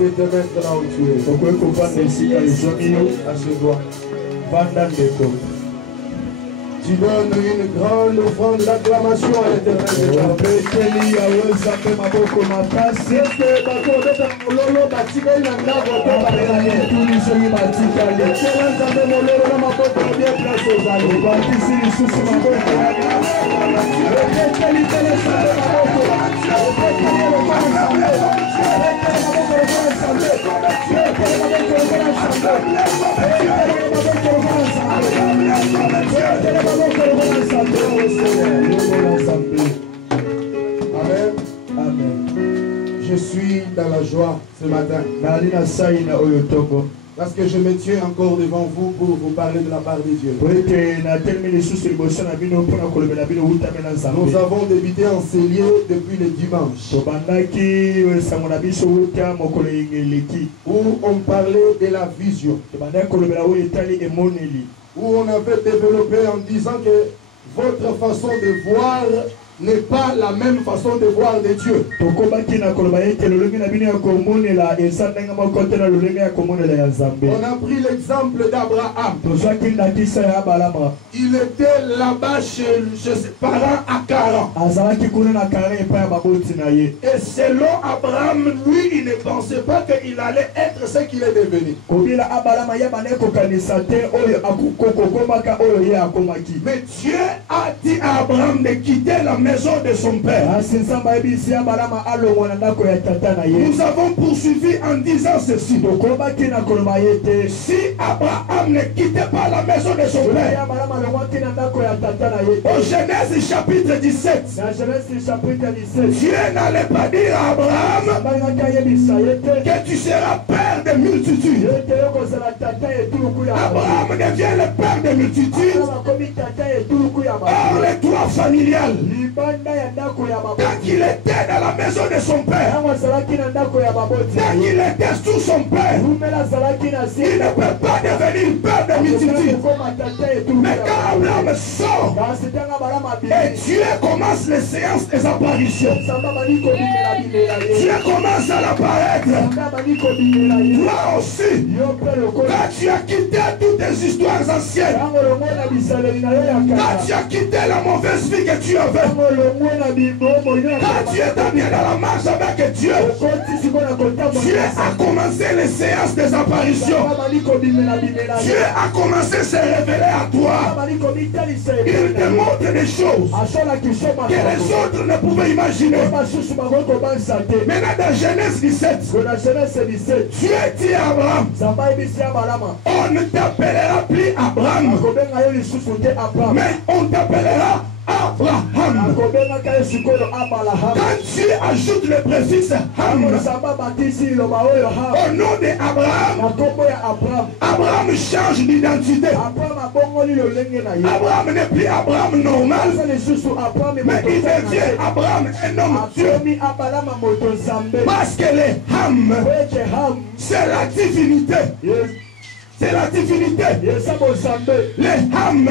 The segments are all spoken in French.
peux te mettre là où tu es. À ce doigt. Tu donnes une grande offrande d'acclamation à l'Éternel. Amen. Amen. Je suis dans la joie ce matin. Parce que je me tiens encore devant vous pour vous parler de la part de Dieu. Nous avons débuté en cellier depuis le dimanche, où on parlait de la vision, où on avait développé en disant que votre façon de voir n'est pas la même façon de voir de Dieu. On a pris l'exemple d'Abraham. Il était là-bas chez ses parents à Caran. Et selon Abraham, lui, il ne pensait pas qu'il allait être ce qu'il est devenu. Mais Dieu a dit à Abraham de quitter la maison de son père. Nous avons poursuivi en disant ceci. Si Abraham ne quittait pas la maison de son père, au Genèse chapitre 17, Dieu n'allait pas dire à Abraham que tu seras père de multitudes. Abraham devient le père de multitudes. Or les trois familiales, tant qu'il était dans la maison de son père, tant qu'il était sous son père, il ne peut pas devenir père de multitudes. Mais quand Abraham sort et Dieu commence les séances des apparitions, Dieu commence à l'apparaître. Toi aussi, quand tu as quitté toutes tes histoires anciennes, quand tu as quitté la mauvaise vie que tu avais, quand tu étais bien dans la marche avec Dieu, Dieu a commencé les séances des apparitions. Dieu a commencé à se révéler à toi. Il te montre des choses que les autres ne pouvaient imaginer. Maintenant dans Genèse 17, Dieu dit à Abraham, on ne t'appellera plus Abraham, mais on t'appellera Abraham. Quand tu ajoutes le préfixe Ham au nom d'Abraham, Abraham change d'identité. Abraham n'est plus Abraham normal, mais il devient Abraham un homme Dieu. Parce que les Ham, c'est la divinité. C'est la divinité. Les Ham,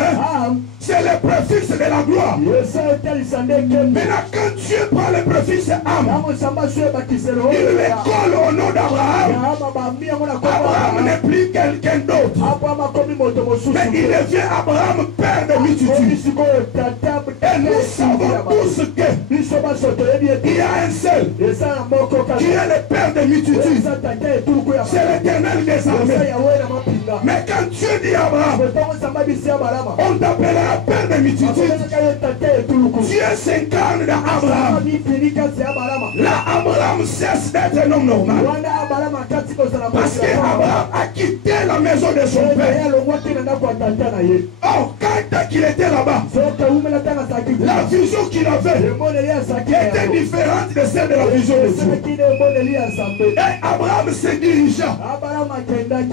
c'est le préfixe de la gloire. Maintenant, quand Dieu prend le préfixe Ham, il le colle au nom d'Abraham. Abraham n'est plus quelqu'un d'autre, mais il devient Abraham, père de multitudes. Et nous savons tous qu'il y a un seul qui est le père de multitudes. C'est l'Éternel des armées. Mais quand Dieu dit à Abraham, on t'appellera père de multitudes, Dieu s'incarne dans Abraham. Là, Abraham cesse d'être un homme normal. Parce qu'Abraham a quitté la maison de son père. Or, quand il était là-bas, la vision qu'il avait était différente de celle de la vision de Dieu. Et Abraham se dirigea.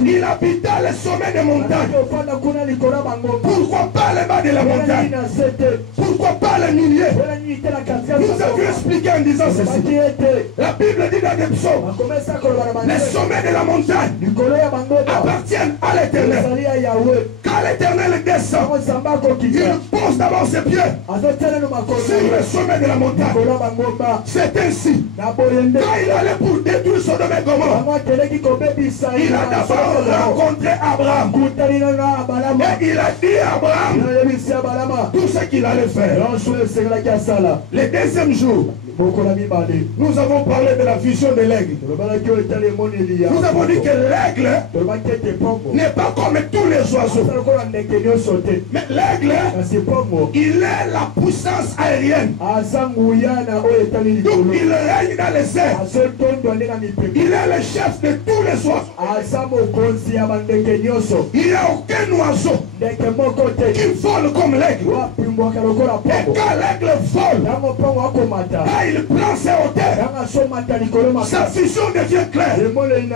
Il habita le sommet des montagnes. Pourquoi pas le bas de la montagne? Pourquoi pas les milliers? Nous vu expliquer en disant ceci. La Bible dit dans des psaumes, les sommets de la montagne appartiennent à l'Éternel. Quand l'Éternel descend, il pose d'abord ses pieds sur le sommet de la montagne. C'est ainsi. Quand il allait pour détruire Sodome et Gomorrhe, il a d'abord rencontré Abraham. Et il a dit à Abraham tout ce qu'il allait faire. Le deuxième jour, nous avons parlé de la vision de l'aigle. Nous avons dit que l'aigle n'est pas comme tous les oiseaux. Mais l'aigle, il est la puissance aérienne. Donc il règne dans les airs. Il est le chef de tous les oiseaux. Il n'y a aucun oiseau qui vole comme l'aigle. Et quand l'aigle vole, il prend ses hauteurs. Sa vision devient claire. Et l'aigle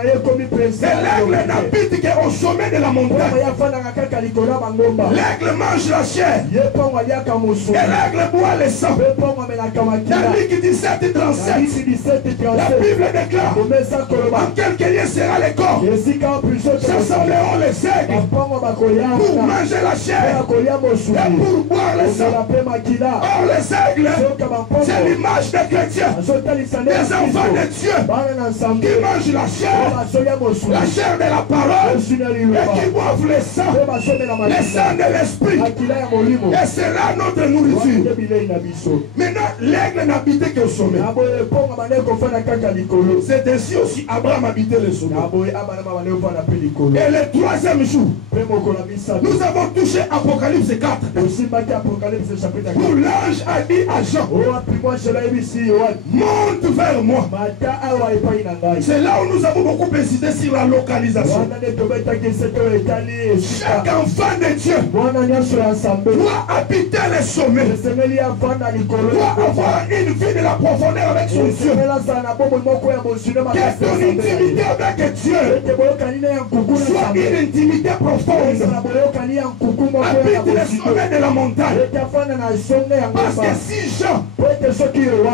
n'habite qu'au sommet de la montagne. L'aigle mange la chair. Et l'aigle boit le sang. Dans Luc 17, 37, la Bible déclare en quelques lieux sera le corps. S'assembleront les aigles pour manger la chair et pour boire le sang. Or les aigles, c'est l'image des chrétiens, des enfants de Dieu qui mangent la chair de la parole et qui boivent le sang de l'esprit. Et c'est là notre nourriture. Maintenant, l'aigle n'habitait qu'au sommet. C'est ainsi aussi Abraham habitait le sommet. Et le troisième jour, nous avons touché Apocalypse 4. Où l'ange a dit à Jean, monte vers moi. C'est là où nous avons beaucoup insisté sur la localisation. Chaque enfant de Dieu doit habiter les sommets, doit avoir une vie de la profondeur avec son Dieu. Que ton intimité avec Dieu soit une intimité profonde. Habite les sommets de la montagne. Parce que si Jean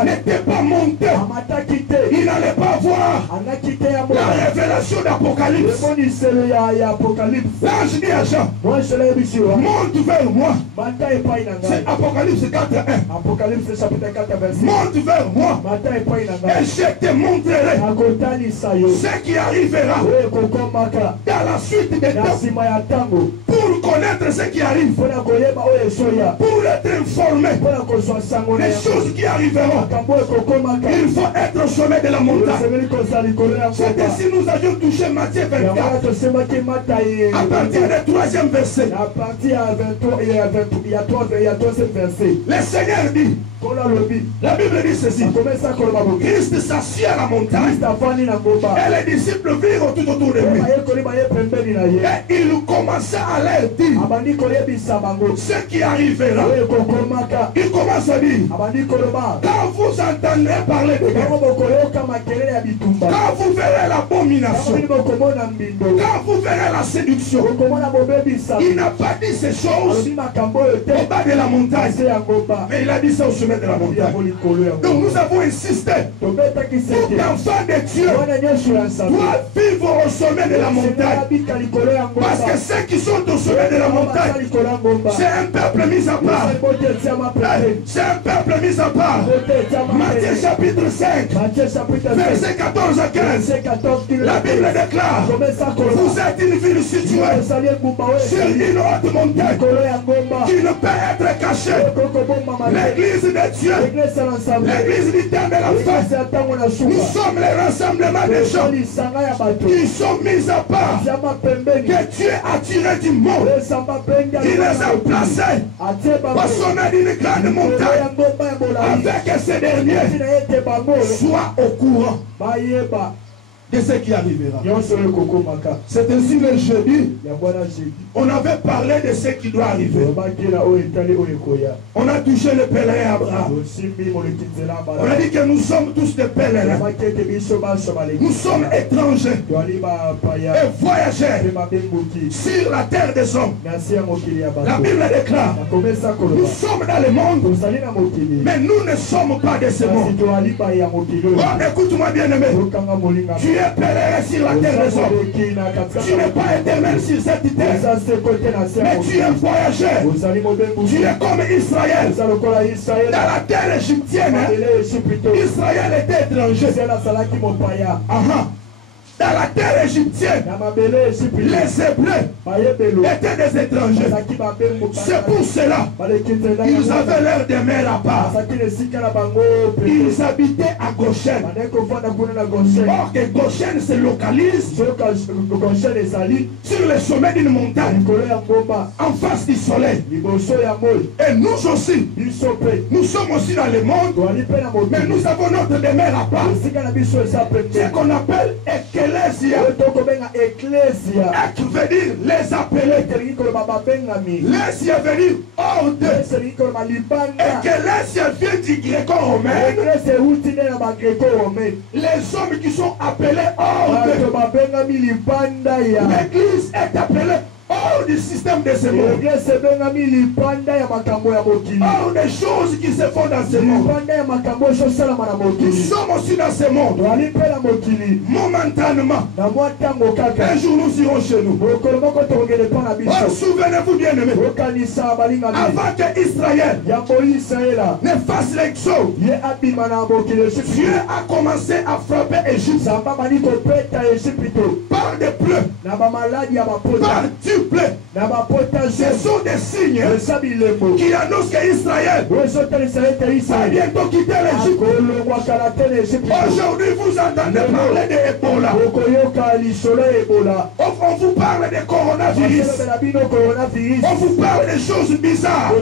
n'était pas monté, il n'allait pas voir la révélation d'Apocalypse. L'ange dit à Jean, monte vers moi. C'est Apocalypse 4:1. Monte vers moi et je te montrerai ce qui arrivera dans la suite des temps. Pour connaître ce qui arrive, pour être informé des choses qui arriveront, il faut être au sommet de la montagne. C'est ainsi nous avions touché Matthieu 24 à partir du 3e verset. Le Seigneur dit, la Bible dit ceci, Christ s'assit à la montagne et les disciples virent tout autour de lui. Et il commença à leur dire ce qui arrivera. Il commence à dire, quand vous entendrez parler de guerre, quand vous verrez l'abomination, quand vous verrez la séduction, il n'a pas dit ces choses au bas de la montagne, mais il a dit ça au sommet de la montagne. Donc nous avons insisté, tout enfant de Dieu doit vivre au sommet de la montagne, parce que ceux qui sont au sommet de la montagne, c'est un peuple mis à part. C'est un peuple mis à part. Matthieu chapitre 5, verset 14 à 15. La Bible déclare, vous êtes une ville située sur une haute montagne qui ne peut être cachée. L'église de Dieu, l'église du temps de la fin. Nous sommes les rassemblements des gens qui sont mis à part, que Dieu a tiré du monde, qui les a placés au sommet d'une grande montagne, avec ces derniers soient au courant de ce qui arrivera. C'est ainsi le jeudi, on avait parlé de ce qui doit arriver. On a touché le pèlerin Abraham. On a dit que nous sommes tous des pèlerins. Nous sommes étrangers et voyageurs sur la terre des hommes. La Bible déclare, nous sommes dans le monde, mais nous ne sommes pas de ce monde. Oh, écoute-moi bien aimé, tu es pèlerin sur la terre des hommes. Tu n'es pas éternel sur cette terre, mais tu es voyageur. Tu es comme Israël. Dans la terre égyptienne, Israël était étranger. Dans la terre égyptienne, les Hébreux étaient des étrangers. C'est pour cela qu'ils avaient l'air des mers à part. Ils habitaient à Goshen. Or que Goshen se localise sur le sommet d'une montagne, en face du soleil. Et nous aussi, nous sommes aussi dans le monde, mais nous avons notre demeure à part. Ce qu'on appelle Ecclesia. Ek veut dire les appelés. L'Ecclesia veut dire ordre. Ecclesia vient du gréco-romain. Les hommes qui sont appelés ordre. L'église est appelée hors du système de ce monde. Hors des choses qui se font dans ce monde. Nous sommes aussi dans ce monde. Momentanément. Un jour nous irons chez nous. Oh, souvenez-vous bien aimé. Avant que Israël ne fasse l'exode, Dieu a commencé à frapper Égypte par des plaies, par du plaie. Ce sont des signes qui annoncent qu'Israël va bientôt quitter l'Égypte. Aujourd'hui, vous entendez parler d'Ebola. On vous parle de coronavirus. On vous parle de choses bizarres.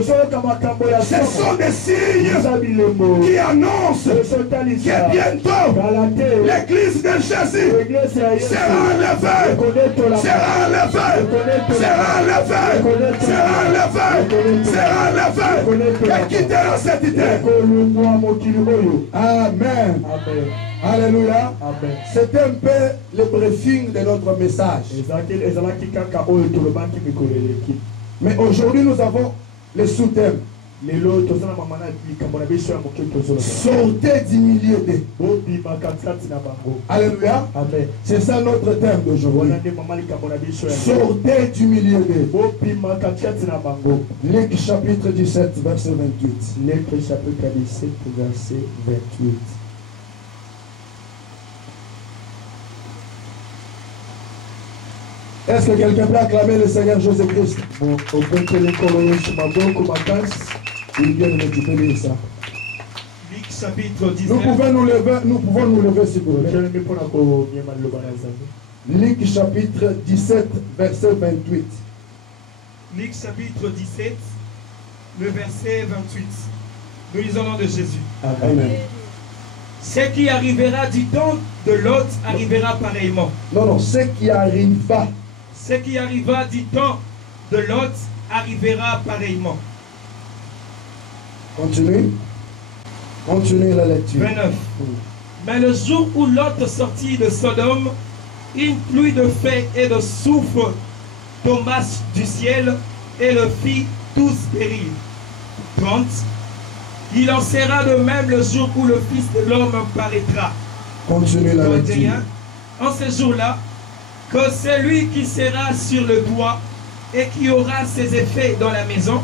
Ce sont des signes qui annoncent que bientôt l'église de Jésus sera enlevée. Sera enlevé et quittera cette terre. Amen. Alléluia. C'est un peu le briefing de notre message. Mais aujourd'hui nous avons le sous-thème. Sortez du milieu d'eux. Alléluia. C'est ça notre thème d'aujourd'hui. Sortez du milieu d'eux. Luc chapitre 17 verset 28. Luc chapitre 17 verset 28. Est-ce que quelqu'un peut acclamer le Seigneur Jésus-Christ? Il vient de me ça. Luc chapitre 17. Nous pouvons nous lever si vous voulez. Luc chapitre 17 verset 28. Luc chapitre 17, le verset 28. Nous lisons le nom de Jésus. Amen. Ce qui arrivera du temps de Lot arrivera pareillement. Non, ce qui arriva. Ce qui arriva du temps de Lot arrivera pareillement. Continue la lecture. 29. Mais le jour où Lot sortit de Sodome, une pluie de feu et de soufre tomba du ciel et le fit tous périr. 30. Il en sera de même le jour où le Fils de l'homme paraîtra. Continue la lecture. En ce jour-là, que celui qui sera sur le toit et qui aura ses effets dans la maison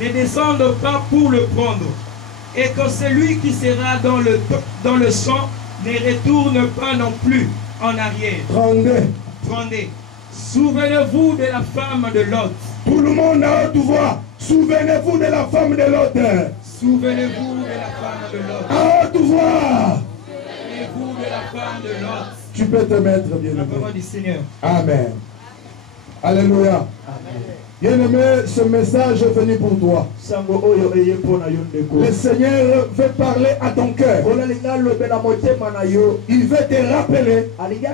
ne descende pas pour le prendre, et que celui qui sera dans le champ ne retourne pas non plus en arrière. 32. Souvenez-vous de la femme de Lot. Tout le monde à haute voix. Souvenez-vous de la femme de Lot. Souvenez-vous de la femme de Lot. À haute voix. Souvenez-vous de la femme de Lot. Tu peux te mettre bien. La parole du Seigneur. Amen. Alléluia. Amen. Bien-aimé, ce message est venu pour toi. Le Seigneur veut parler à ton cœur. Il veut te rappeler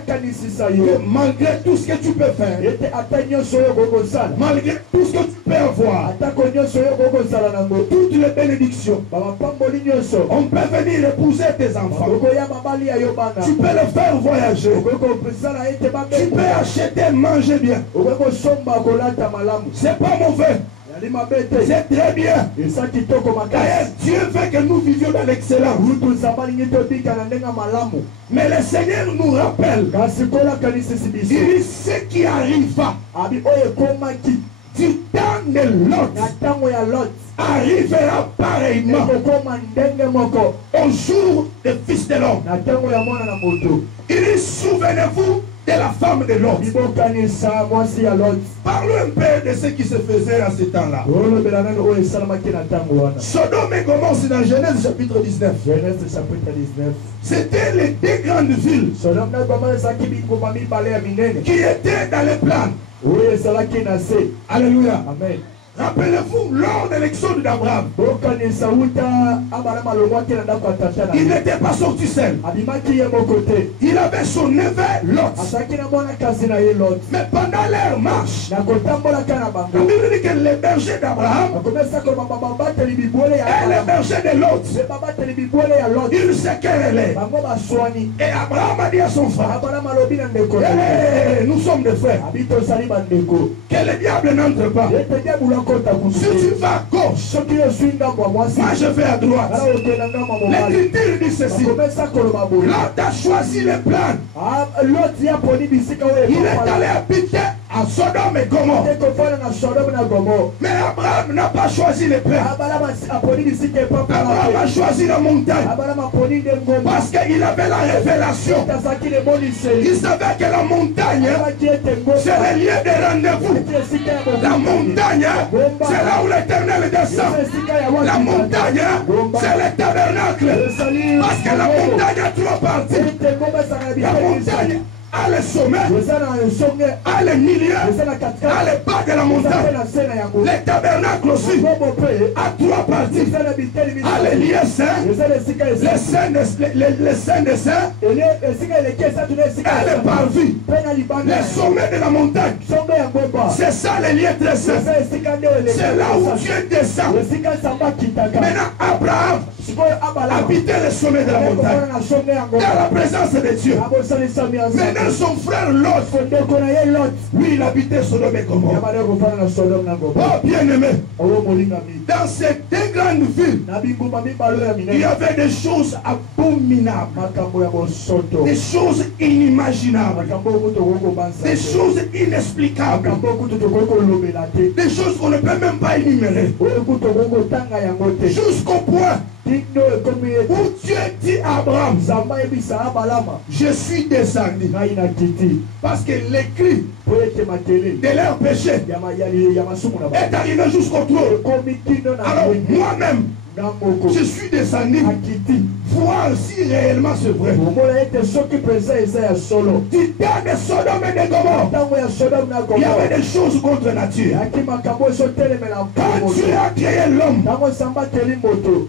que malgré tout ce que tu peux faire, malgré tout ce que tu peux avoir, toutes les bénédictions, on peut venir épouser tes enfants. Tu peux les faire voyager. Tu peux acheter, manger bien. C'est pas mauvais. C'est très bien. D'ailleurs, Dieu veut que nous vivions dans l'excellence. Mais le Seigneur nous rappelle, il dit ce qui arriva du temps de Lot arrivera pareillement au jour des fils de l'homme. Il dit, souvenez-vous de la femme de Lot. Parlons un peu de ce qui se faisait à ce temps-là. Sodome et Gomorrhe, c'est dans Genèse chapitre 19. C'était les deux grandes villes qui étaient dans les plans. Alléluia. Amen. Rappelez-vous, lors de l'exode d'Abraham, il n'était pas sorti seul. Il avait son neveu Lot. Mais pendant leur marche, la Bible dit que les bergers d'Abraham et les bergers de Lot, ils se querellaient. Et Abraham a dit à son frère, hey, nous sommes des frères. Que le diable n'entre pas. Si tu vas à gauche, moi je vais à droite. L'Écriture dit ceci. L'autre a choisi les plans. Il est allé habiter à Sodome et Gomorrhe. Mais Abraham n'a pas choisi les plans. Abraham a choisi la montagne. Parce qu'il avait la révélation. Il savait que la montagne, c'est le lieu de rendez-vous. La montagne, c'est là où l'Éternel descend. La montagne, c'est le tabernacle. Parce que la montagne a trois parties. La montagne a le sommet, a le milieu, a le bas de la montagne. Le tabernacle aussi a trois parties. A le lieu saint, le saint des saints, et le parvis. Le sommet de la montagne, c'est ça le lieu très saint. C'est là où Dieu descend. Maintenant Abraham habitait le sommet de la montagne, dans la présence de Dieu. Maintenant son frère Lot, lui il habitait Sodome et Gomorrhe. Oh bien-aimé, dans ces deux grandes villes, il y avait des choses abominables, des choses inimaginables, des choses inexplicables, des choses qu'on ne peut même pas énumérer. Jusqu'au point où Dieu dit à Abraham, je suis descendu. Parce que l'écrit de leur péché est arrivé jusqu'au trône. Alors moi-même, je suis descendu voir si réellement c'est vrai. Du temps de Sodome et de Gomorrhe, il y avait des choses contre nature. Quand Dieu a créé l'homme,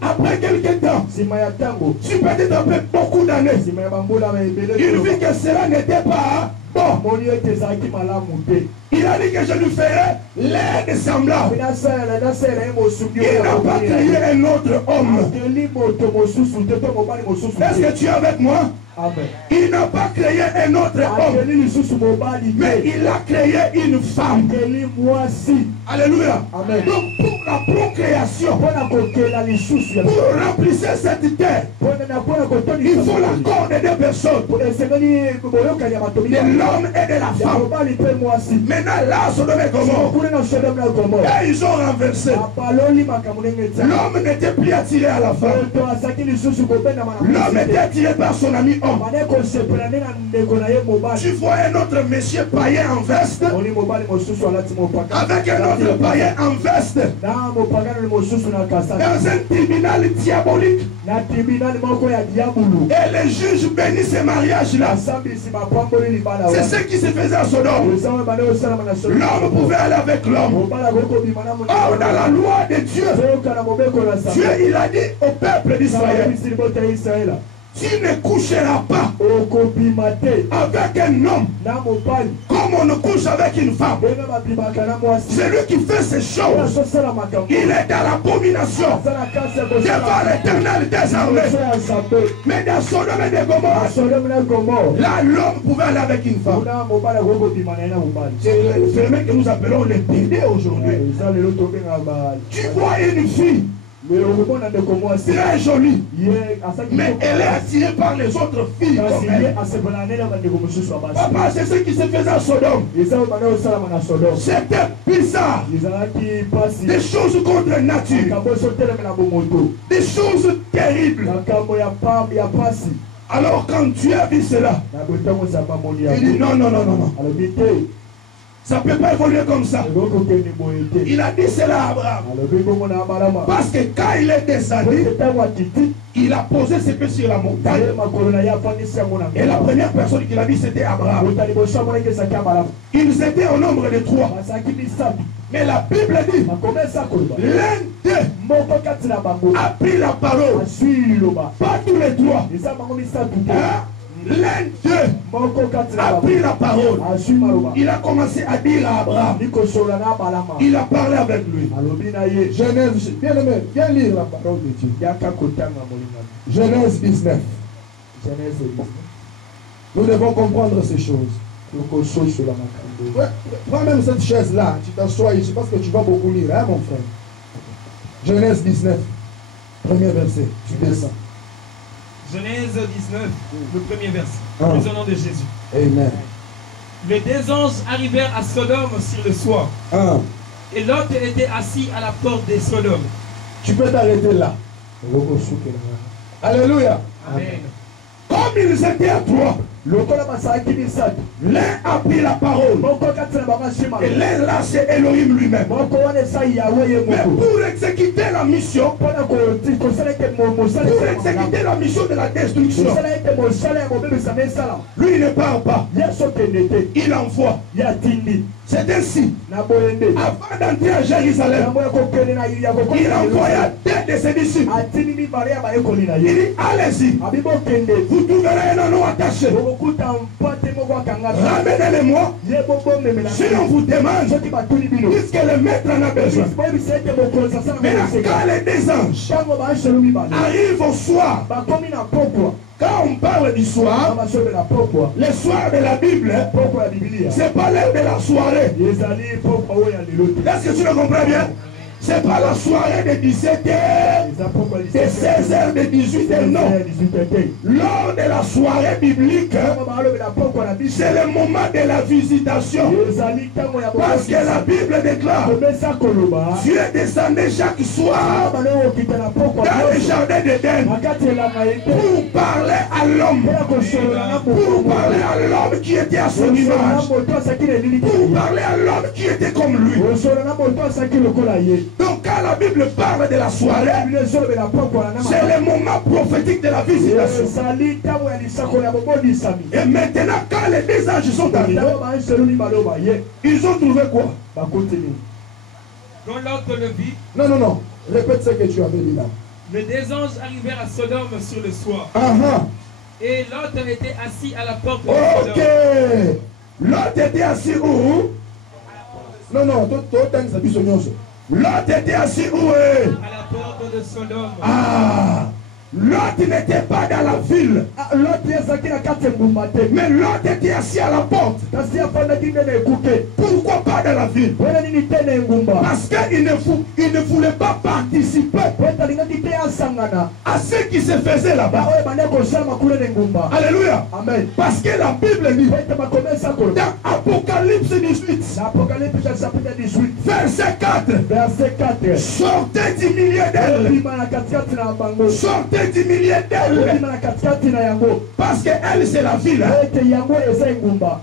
après quelques temps, tu peux être beaucoup d'années, il vit que cela n'était pas bon. Il a dit que je lui ferai l'aide semblable. Il n'a pas créé un autre homme. Est-ce que tu es avec moi? Amen. Il n'a pas créé un autre homme, mais il a créé une femme. Alléluia. Amen. Donc pour la procréation, pour remplir cette terre, il faut l'accord des deux personnes, de l'homme et de la femme. Maintenant là, Sodome et Gomorrhe, et ils ont renversé. L'homme n'était plus attiré à la femme. L'homme était attiré par son ami homme. homme. Tu vois un autre monsieur païen en veste avec un autre païen en veste dans un tribunal diabolique. Et les juges bénissent ces mariages-là. C'est ce qui se faisait à Sodome. L'homme pouvait aller avec l'homme. Or, dans la loi de Dieu, Dieu il a dit au peuple d'Israël, tu ne coucheras pas avec un homme comme on ne couche avec une femme. Celui qui fait ces choses, il est dans l'abomination devant l'Éternel des armées. Mais dans Sodome et Gomorrhe, là l'homme pouvait aller avec une femme. C'est le phénomène que nous appelons les PD aujourd'hui. Tu vois une fille très jolie, mais elle est attirée par les autres filles comme elle. Papa, c'est ce qui se faisait à Sodome. C'était bizarre. Des choses contre nature, des choses terribles. Alors quand Dieu a vu cela, il dit non, non, non, non, non. Ça ne peut pas évoluer comme ça. Il a dit cela à Abraham. Parce que quand il est descendu, il a posé ses pieds sur la montagne. Et la première personne qu'il a vue, c'était Abraham. Ils étaient au nombre de 3. Mais la Bible dit, l'un d'eux a pris la parole. Pas tous les 3. L'un d'eux a pris la parole. Il a commencé à dire à Abraham. Il a parlé avec lui. Genèse, bien aimé, viens lire la parole de Dieu. Genèse 19. Nous devons comprendre ces choses. Ouais, prends même cette chaise-là, tu t'assois ici parce que tu vas beaucoup lire, hein, mon frère. Genèse 19, premier verset, tu descends. Genèse 19, le premier verset. Au nom de Jésus. Amen. Les 2 anges arrivèrent à Sodome sur le soir. Et Lot était assis à la porte de Sodome. Tu peux t'arrêter là. Alléluia. Amen. Comme ils étaient à 3, l'un a pris la parole. Et l'un là, c'est Elohim lui-même. Mais pour exécuter la mission, de la destruction, lui il ne parle pas. Il envoie. C'est ainsi. Avant d'entrer à Jérusalem, il envoya 2 de ses disciples. Il dit, allez-y. Vous trouverez un nom attaché. Ramenez-les-moi. Si on vous demande, puisque le maître en a besoin. Mais quand les 2 anges arrivent au soir, quand on parle du soir, le soir de la Bible, c'est pas l'heure de la soirée. Est-ce que tu le comprends bien? C'est pas la soirée de 17h, de 16h, de 18h, non. Lors de la soirée biblique, c'est le moment de la visitation. Parce que la Bible déclare, Dieu descendait chaque soir dans le jardin d'Éden pour parler à l'homme. Pour parler à l'homme qui était à son image. Pour parler à l'homme qui était comme lui. Donc quand la Bible parle de la soirée, c'est le moment prophétique de la visitation. Et maintenant quand les 2 anges sont arrivés, ils ont trouvé quoi? Quand Lot le vit, non, répète ce que tu avais dit là. les 2 anges arrivèrent à Sodome sur le soir. Et Lot était assis à la porte de Sodome. Ok. Lot était assis où? Non, toi, Lot était assis où? À la porte de Sodome. Lot n'était pas dans la ville. Mais Lot était assis à la porte. Pourquoi pas dans la ville? Parce qu'il ne voulait pas participer à ce qui se faisait là-bas. Alléluia. Amen. Parce que la Bible dit dans Apocalypse 18, verset 4, sortez du milieu d'elle. Sortez sortez du milieu d'elle. Parce qu'elle, c'est la ville.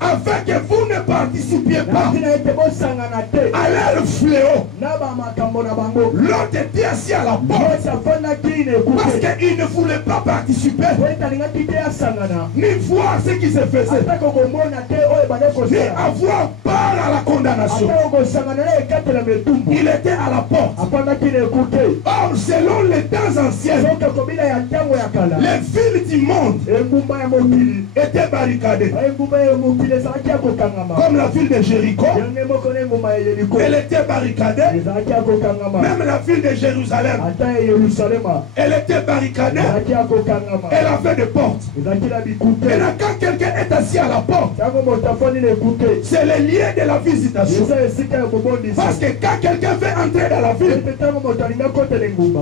Afin que vous ne participiez pas à leur fléau. L'autre était assis à la porte. Parce qu'il ne voulait pas participer. Ni voir ce qui se faisait. Ni avoir part à la condamnation. Il était à la porte. Or, selon les temps anciens, les villes du monde étaient barricadées. Comme la ville de Jéricho, elle était barricadée. Même la ville de Jérusalem, elle était barricadée. Elle avait des portes. Maintenant, quand quelqu'un est assis à la porte, c'est le lien de la visitation. Parce que quand quelqu'un veut entrer dans la ville,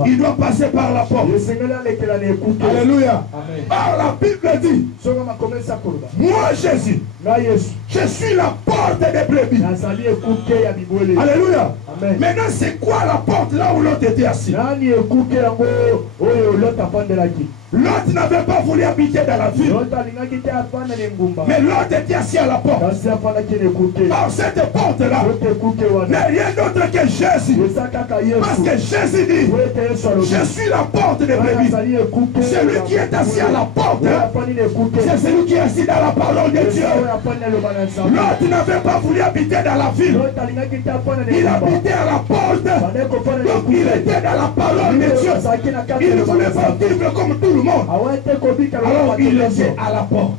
il doit passer par la porte. Alléluia. Or la Bible dit, moi Jésus, je suis la porte des brebis. Alléluia. Maintenant c'est quoi la porte là où l'autre était assis? L'autre n'avait pas voulu habiter dans la ville. Mais l'autre était assis à la porte. Or cette porte-là n'est rien d'autre que Jésus. Parce que Jésus dit, je suis la porte des brebis. Celui qui est assis à la porte, c'est celui qui est assis dans la parole de Dieu. L'autre n'avait pas voulu habiter dans la ville. Il habitait à la porte. Donc il était dans la parole de Dieu. Il ne voulait pas vivre comme tout le monde. Alors il était à la porte.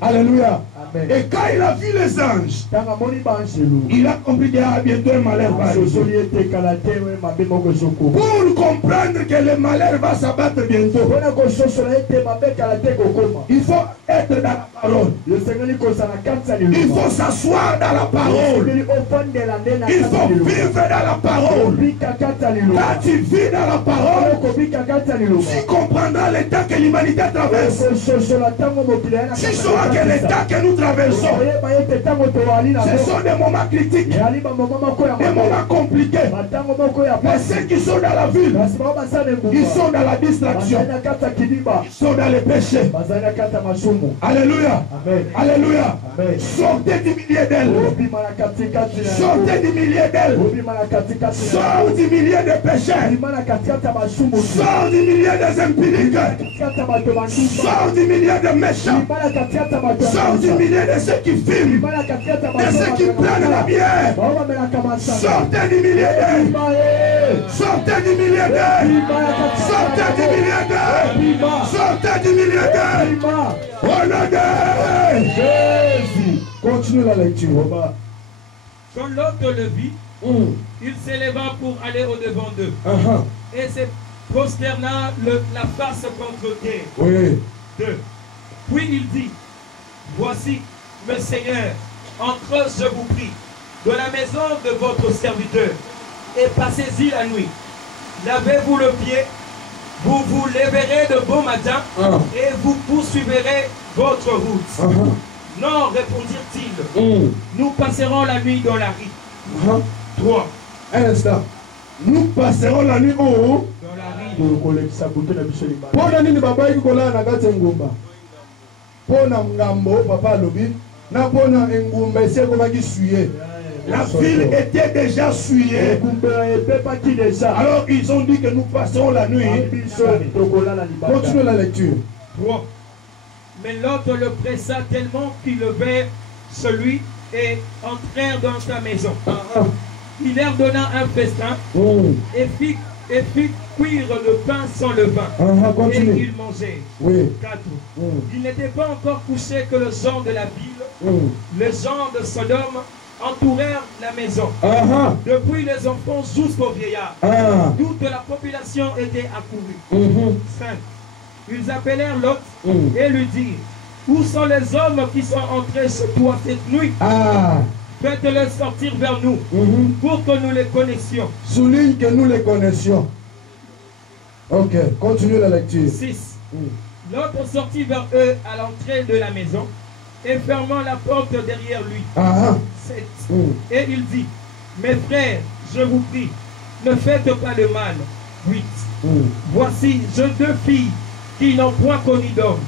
Alléluia. Et quand il a vu les anges, il a compris qu'il y a bientôt un malheur va arriver. Pour comprendre que le malheur va s'abattre bientôt, il faut être dans la parole. Il faut s'asseoir dans la parole. Il faut vivre dans la parole. Quand tu vis dans la parole, tu comprendras l'état que l'humanité traverse. Tu sauras que l'état que nous traversons, ce sont des moments critiques, des moments compliqués. Mais ceux qui sont dans la ville, ils sont dans la distraction, ils sont dans les péchés. Alléluia. Alléluia. Sortez du milieu d'elle. Sortez du milieu d'elle. Sors du milieu des péchés. Sors du milieu des impudiques. Sors du milieu des méchants. Sors du milieu de ceux qui filment, de ceux qui prennent la bière. Sortez du milieu d'elle. Sortez du milieu d'elle. Sortez du milieu d'elle. Sortez du milieu d'elle. Au nom de Jésus. Continue la lecture. Quand l'autre le vit, il s'éleva pour aller au-devant d'eux. Et se prosterna la face contre terre. Oui. Puis il dit, voici, mes seigneurs, entrez, je vous prie, de la maison de votre serviteur, et passez-y la nuit. Lavez-vous le pied, vous vous lèverez de bon matin, et vous poursuivrez votre route. Non, répondirent-ils, nous passerons la nuit dans la rue. 3. Un instant. Nous passerons la nuit où? Dans la rue. La ville était déjà souillée. Alors ils ont dit que nous passerons la nuit. Continue la lecture. 3. Mais l'autre le pressa tellement qu'il levait celui et entrèrent dans sa maison. Il leur donna un festin et fit cuire le pain sans levain. Et ils mangeaient. 4. Il n'était pas encore couché que le genre de la ville, les gens de Sodome, entourèrent la maison. Depuis les enfants jusqu'aux vieillards. Toute la population était accourue. 5. Ils appelèrent Lot et lui dirent, où sont les hommes qui sont entrés chez toi cette nuit? Faites-les sortir vers nous pour que nous les connaissions. Souligne que nous les connaissions. Ok, continue la lecture. 6. L'autre sortit vers eux à l'entrée de la maison et fermant la porte derrière lui. 7. Et il dit, mes frères, je vous prie, ne faites pas le mal, 8. Voici, j'ai 2 filles qui n'ont point connu d'homme.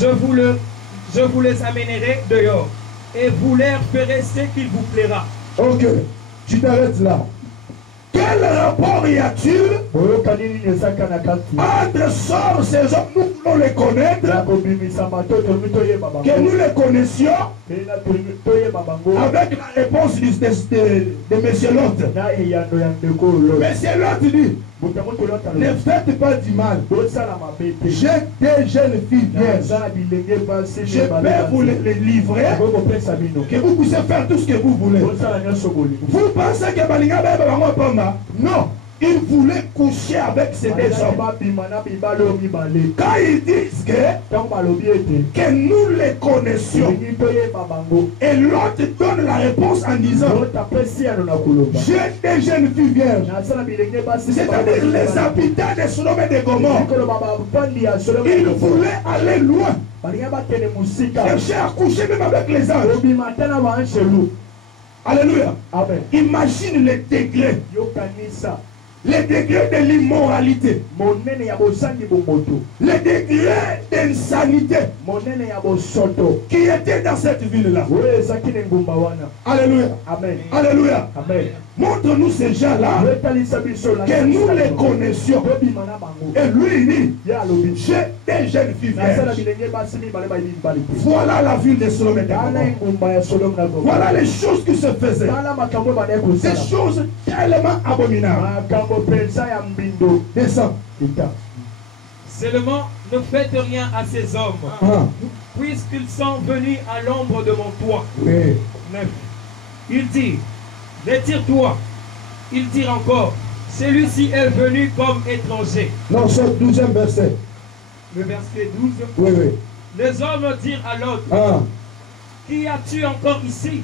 Je vous les amènerai dehors et vous leur ferez ce qu'il vous plaira. Ok, tu t'arrêtes là. Quel rapport y a-t-il entre sort ces hommes, nous voulons les connaître, que nous les connaissions, avec la réponse de M. Lot. M. Lot dit, ne faites pas du mal. J'ai des jeunes filles vierges. Je peux vous les livrer, que vous puissiez faire tout ce que vous voulez. Vous pensez que Balinga Baba? Non. Ils voulaient coucher avec ces deux hommes. Quand ils disent que nous les connaissions, et l'autre donne la réponse en disant, j'ai des jeunes filles vierges. C'est-à-dire les habitants de Sodome et de Gomorrhe. Ils voulaient aller loin. Chercher à coucher même avec les anges. Alléluia. Amen. Imagine les degrés. Les degrés de l'immoralité. Les degrés d'insanité qui étaient dans cette ville-là. Alléluia. Amen. Alléluia. Amen. Montre-nous ces gens-là que nous les connaissions. Et lui il dit, j'ai des jeunes filles vierges. Voilà la ville de Sodome. Voilà les choses qui se faisaient. Des choses tellement abominables. Descends. Seulement, ne faites rien à ces hommes, puisqu'ils sont venus à l'ombre de mon toit. 9. Il dit, retire-toi. Il dit encore, celui-ci est venu comme étranger. Non, c'est le 12e verset. Le verset 12. Oui, oui. Les hommes dirent à l'autre, qui as-tu encore ici?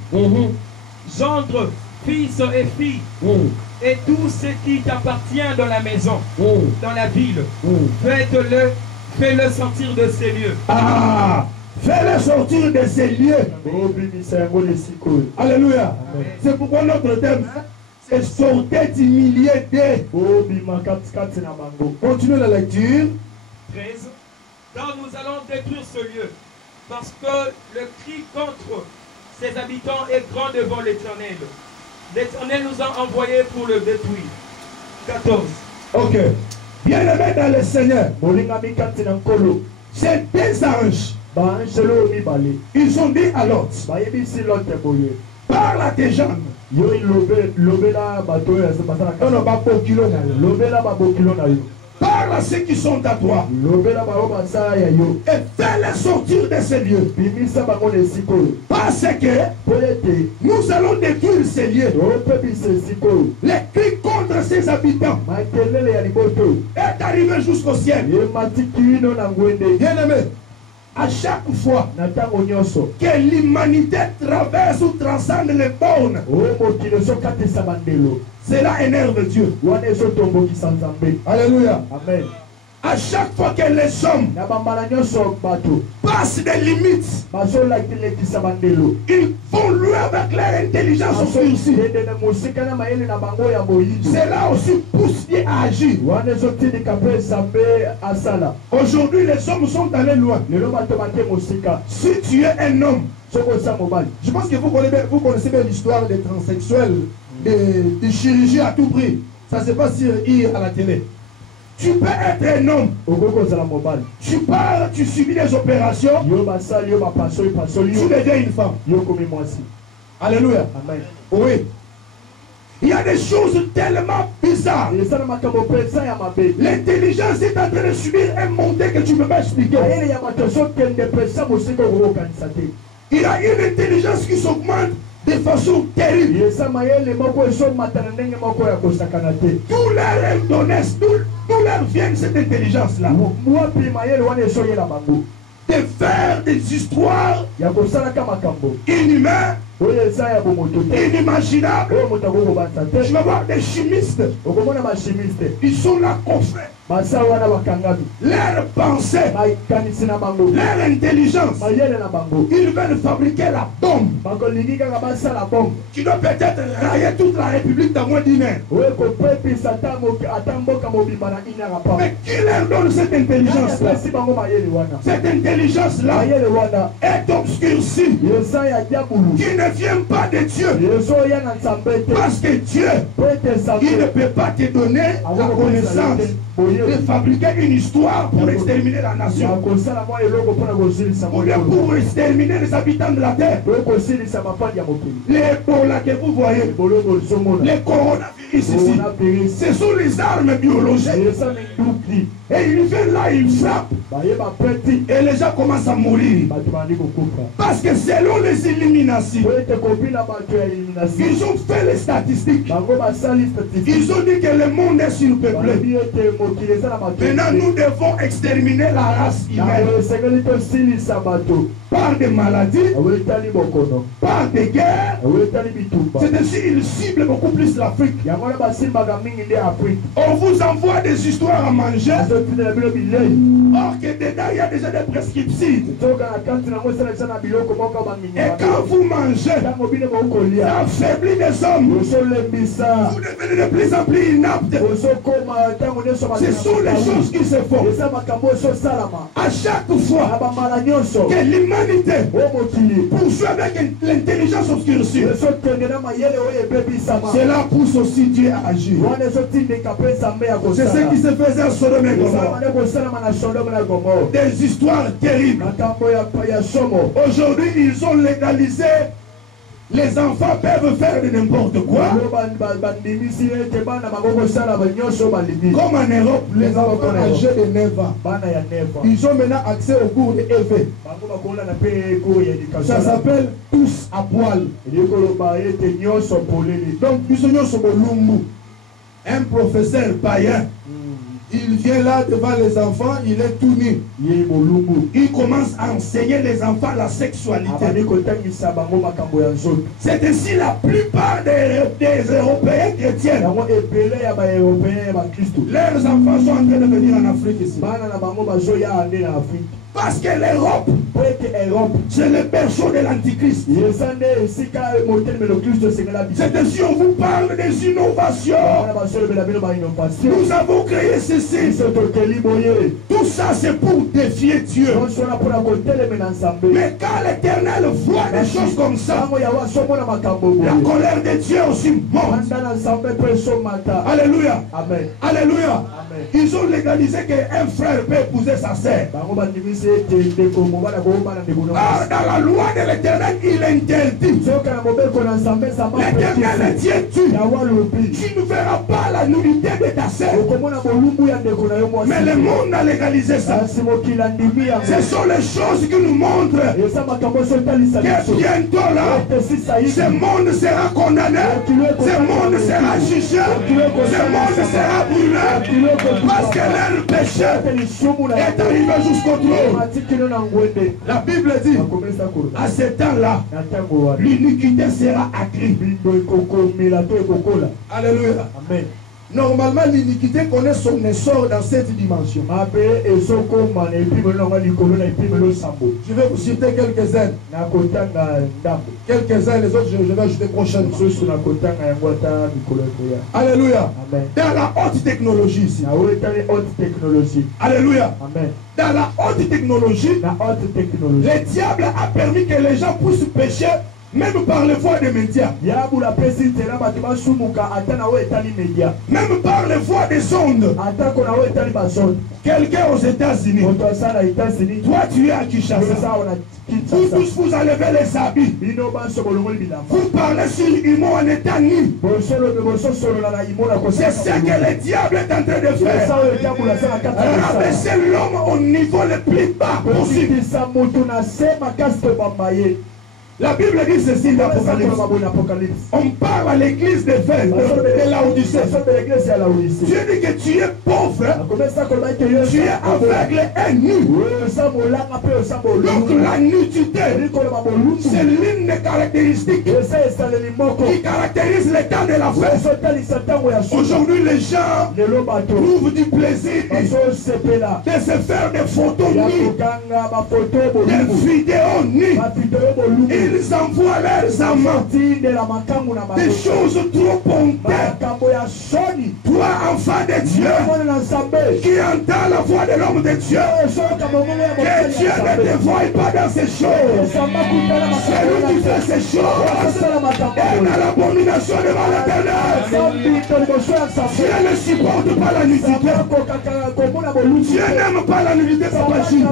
Gendre, fils et filles, et tout ce qui t'appartient dans la maison, dans la ville, fais-le sortir de ces lieux. Fais-le sortir de ces lieux. Alléluia. C'est pourquoi notre thème, c'est sortir d'humilier des. Continuez la lecture. 13. Car nous allons détruire ce lieu, parce que le cri contre ses habitants est grand devant l'Éternel. L'Éternel nous a envoyés pour le détruire. 14. Ok. Bien-aimés dans le Seigneur, ces deux anges, ils ont dit à l'autre, parle à tes gens. Parle à ceux qui sont à toi et fais-les sortir de ces lieux. Parce que nous allons détruire ces lieux. Les cris contre ses habitants est arrivé jusqu'au ciel. Bien-aimé, à chaque fois que l'humanité traverse ou transcende les bornes, cela énerve Dieu. Alléluia. Amen. À chaque fois que les hommes passent des limites, ils vont loin avec leur intelligence obscurcie. Cela aussi pousse Dieu à agir. Aujourd'hui, les hommes sont allés loin. Si tu es un homme, je pense que vous connaissez bien l'histoire des transsexuels, des chirurgies à tout prix. Ça se passe hier à la télé. Tu peux être un homme. Tu pars, tu subis des opérations. Tu deviens une femme. Alléluia. Amen. Oui. Il y a des choses tellement bizarres. L'intelligence est en train de subir un montée que tu ne peux pas expliquer. Il y a une intelligence qui s'augmente de façon terrible. Tout leur donne, d'où leur vient cette intelligence-là. De faire des histoires inhumaines, inimaginables. Je vais voir des chimistes. Ils sont là qu'on fait. leur pensée, leur intelligence. Ils veulent fabriquer la bombe qui doit peut-être railler toute la République dans moins d'une heure. Mais qui leur donne cette intelligence-là? Cette intelligence-là est obscurcie, qui ne vient pas de Dieu. Parce que Dieu, il ne peut pas te donner la connaissance de fabriquer une histoire pour exterminer la nation, ou bien pour exterminer les habitants de la terre. Les Ebola que vous voyez, les coronavirus ici, ce sont les armes biologiques. Et ils viennent là, ils frappent. Et les gens commencent à mourir. Parce que selon les illuminations, ils ont fait les statistiques. Ils ont dit que le monde est surpeuplé. Maintenant, nous devons exterminer la race humaine par des maladies, par des guerres. C'est-à-dire qu'ils ciblent beaucoup plus l'Afrique. On vous envoie des histoires à manger, or que dedans il y a déjà des prescriptions. Et quand vous mangez, ça affaiblit les hommes. Vous devenez de plus en plus inaptes. Ce sont les choses qui se font. À chaque fois que l'humanité poursuit avec l'intelligence obscurcie, cela pousse aussi Dieu à agir. C'est ce qui se faisait à Sodome et Gomorrhe. Des histoires terribles. Aujourd'hui, ils ont légalisé. Les enfants peuvent faire de n'importe quoi. Comme en Europe, les enfants âgés de 9 ans, ils ont maintenant accès au cours de EV. Ça s'appelle tous à poil. Donc, un professeur païen, il vient là devant les enfants, il est tout nu. Il commence à enseigner les enfants la sexualité. C'est ainsi la plupart des Européens chrétiens. Leurs enfants sont en train de venir en Afrique ici. Parce que l'Europe, c'est le berceau de l'Antichrist. C'est ainsi on vous parle des innovations. Nous avons créé ceci. Tout ça c'est pour défier Dieu. Mais quand l'Éternel voit des choses comme ça, la colère de Dieu aussi monte. Alléluia. Amen. Alléluia. Ils ont légalisé qu'un frère peut épouser sa sœur. Dans la loi de l'Éternel, il interdit. L'Éternel Dieu tue. Tu ne verras pas la nudité de ta sœur. Mais le monde a légalisé ça. Ce sont les choses qui nous montrent que bientôt là, ce monde sera condamné, ce monde sera jugé, ce monde sera brûlé. Parce que leur péché est arrivé jusqu'au trône. La Bible dit, à ce temps-là, l'iniquité sera accrue. Alléluia. Amen. Normalement, l'iniquité connaît son essor dans cette dimension. Je vais vous citer quelques-uns. Quelques-uns, les autres, je vais ajouter prochainement. Alléluia. Amen. Dans la haute technologie ici. Alléluia. Amen. Dans la haute technologie, le diable a permis que les gens puissent pécher. Même par les voies des médias. Même par les voies des ondes. Quelqu'un aux États-Unis. Toi, tu es à Kinshasa. Vous tous, vous enlevez les habits. Vous parlez sur l'humour en état nu. C'est ce que le diable est en train de faire. Rabaisser l'homme au niveau le plus bas possible. La Bible dit ceci dans l'Apocalypse. On parle à l'église de Laodicée. Dieu dit que tu es pauvre, tu es aveugle et nu. Donc la nudité, c'est l'une des caractéristiques qui caractérise l'état de la fête. Aujourd'hui, les gens trouvent du plaisir de se faire des photos nues, des vidéos nues. Ils envoient leurs amants des choses trop ponteuses. Toi, enfant de Dieu, qui entend la voix de l'homme de Dieu, que Dieu ne te voie pas dans ces choses. Celui qui fait ces choses est dans l'abomination devant l'Éternel. Dieu ne supporte pas la nudité. Dieu n'aime pas la nudité, Papa Jules.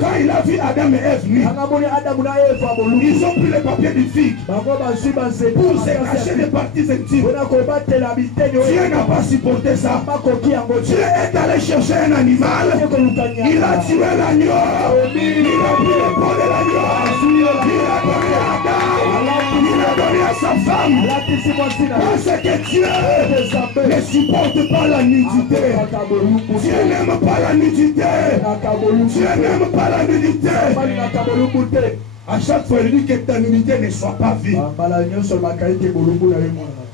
Quand il a vu Adam et Ève nus, ils ont pris les papiers du figue pour se cacher des parties intimes. Dieu n'a pas supporté ça. Dieu est allé chercher un animal. Il a tué l'agneau. Il a pris le peau de l'agneau. Il a donné à Adam. Il a donné à sa femme. Parce que Dieu ne supporte pas la nudité. Dieu n'aime pas la nudité. Dieu n'aime pas la nudité. À chaque fois, il dit que ta nudité ne soit pas vue.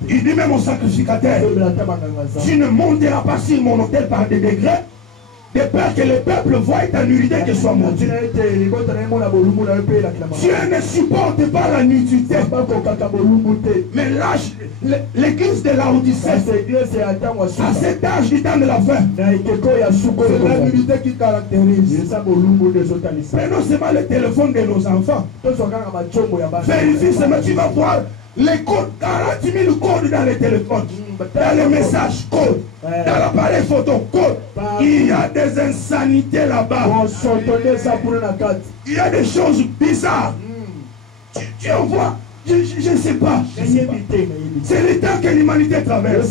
Il dit même au sacrificateur, tu ne monteras pas sur mon autel par des degrés, de peur que le peuple voie ta nudité que soit montée. Dieu ne supporte pas la nudité. Mais l'âge, l'église de Laodicée, à cet âge du temps de la fin, c'est la nudité qui caractérise. Prenons seulement le téléphone de nos enfants. Vérifie seulement, tu vas voir les codes, 40 000 codes dans les téléphones, dans les messages codes, dans l'appareil photo code. Il y a des insanités là-bas. Il y a des choses bizarres. Tu en vois. Je ne sais pas. C'est le temps que l'humanité traverse.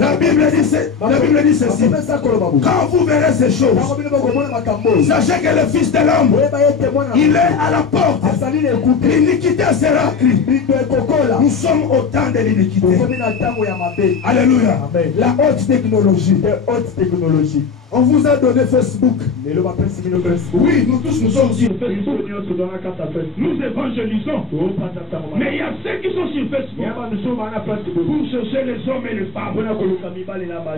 La Bible dit ceci. Quand vous verrez ces choses, sachez que le Fils de l'homme, il est à la porte. L'iniquité sera écrite. Nous sommes au temps de l'iniquité. Alléluia. La haute technologie. On vous a donné Facebook. Oui, nous tous nous sommes sur Facebook. Nous évangélisons. Mais il y a ceux qui sont sur Facebook pour chercher les hommes et les femmes.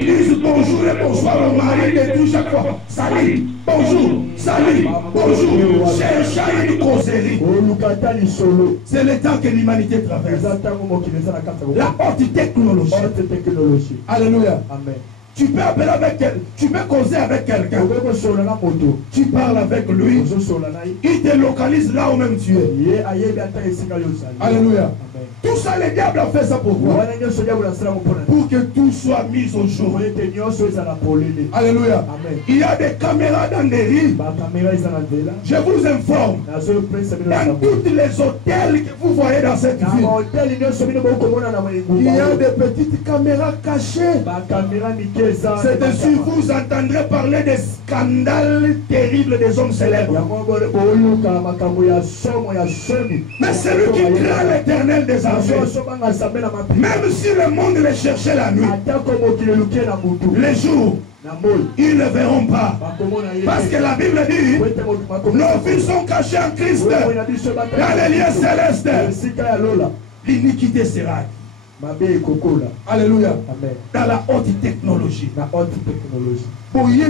Ils disent bonjour et bonsoir au mari de tout chaque fois. Salut, bonjour, salut, bonjour. Cherche une causerie. C'est le temps que l'humanité traverse. La haute technologie. Alléluia. Amen. Tu peux appeler avec quelqu'un, tu peux causer avec quelqu'un. Tu parles avec lui. Il te localise là où même tu es. Alléluia. Tout ça, le diable a fait ça pour toi. Pour que tout soit mis au jour. Alléluia. Il y a des caméras dans des rues. Je vous informe. Dans tous les hôtels que vous voyez dans cette ville, il y a des petites caméras cachées. C'est dessus vous entendrez parler des scandales terribles des hommes célèbres. Mais celui qui craint l'Éternel des armées, même si le monde les cherchait la nuit, les jours, ils ne verront pas. Parce que la Bible dit, nos vies sont cachées en Christ dans les lieux célestes. L'iniquité sera. Alléluia. Amen. Dans la haute technologie. Pour y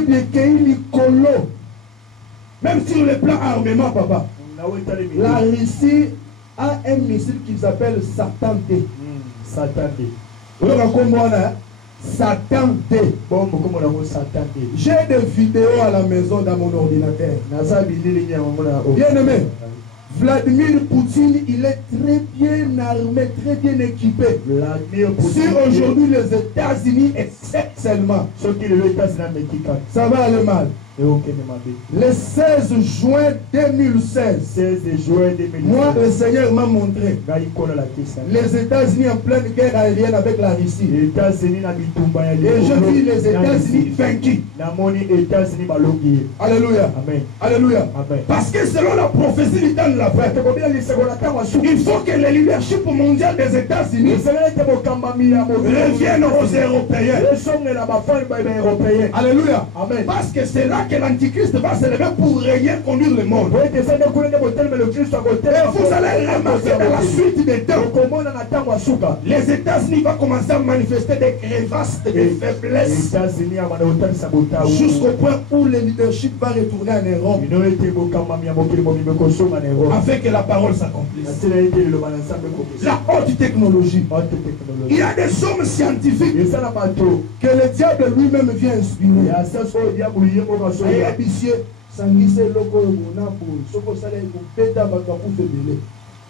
même sur le plan armement, papa, la Russie a un missile qui s'appelle Satan D. Satan D. Satan D. J'ai des vidéos à la maison dans mon ordinateur. Bien aimé, Vladimir Poutine, il est très bien armé, très bien équipé. Si aujourd'hui les États-Unis essaient seulement, ça va aller mal. Le 16 juin 2016, moi, le Seigneur m'a montré les États-Unis en pleine guerre aérienne avec la Russie. Et je vis les États-Unis vaincus. Alléluia. Amen. Alléluia. Amen. Parce que selon la prophétie du temps de la fin, il faut que le leadership mondial des États-Unis revienne aux Européens. Alléluia. Amen. Parce que c'est là que l'Antichrist va se lever pour régner, conduire le monde. Et vous allez remarquer dans la suite des temps, les États-Unis vont commencer à manifester des crevasses et des faiblesses jusqu'au point où le leadership va retourner en Europe afin que la parole s'accomplisse. La haute technologie. Il y a des hommes scientifiques que le diable lui-même vient inspirer.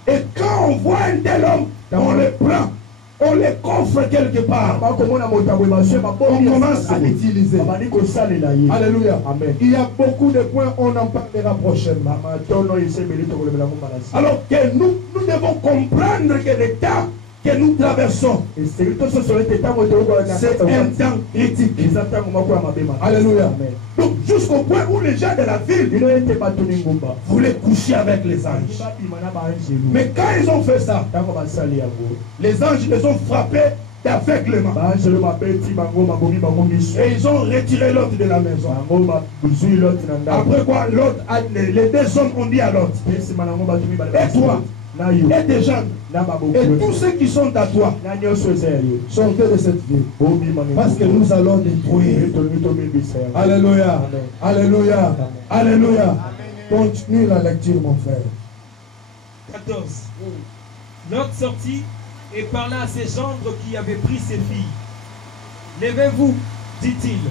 Et quand on voit un tel homme, on le prend, on le coffre quelque part, on commence à l'utiliser. Alléluia. Amen. Il y a beaucoup de points, on en parlera prochainement. Alors que nous devons comprendre que le temps que nous traversons, c'est un temps critique. Alléluia. Donc jusqu'au point où les gens de la ville voulaient coucher avec les anges. Mais quand ils ont fait ça, les anges les ont frappés d'aveuglement. Et ils ont retiré l'autre de la maison. Après quoi, l'autre, les deux hommes ont dit à l'autre, et toi, et des gens, et tous ceux qui sont à toi, sortez de cette ville, parce que nous allons détruire. Alléluia. Alléluia. Alléluia. Continue la lecture, mon frère. 14. Lot sortit et parla à ses gendres qui avaient pris ses filles. Levez-vous, dit-il,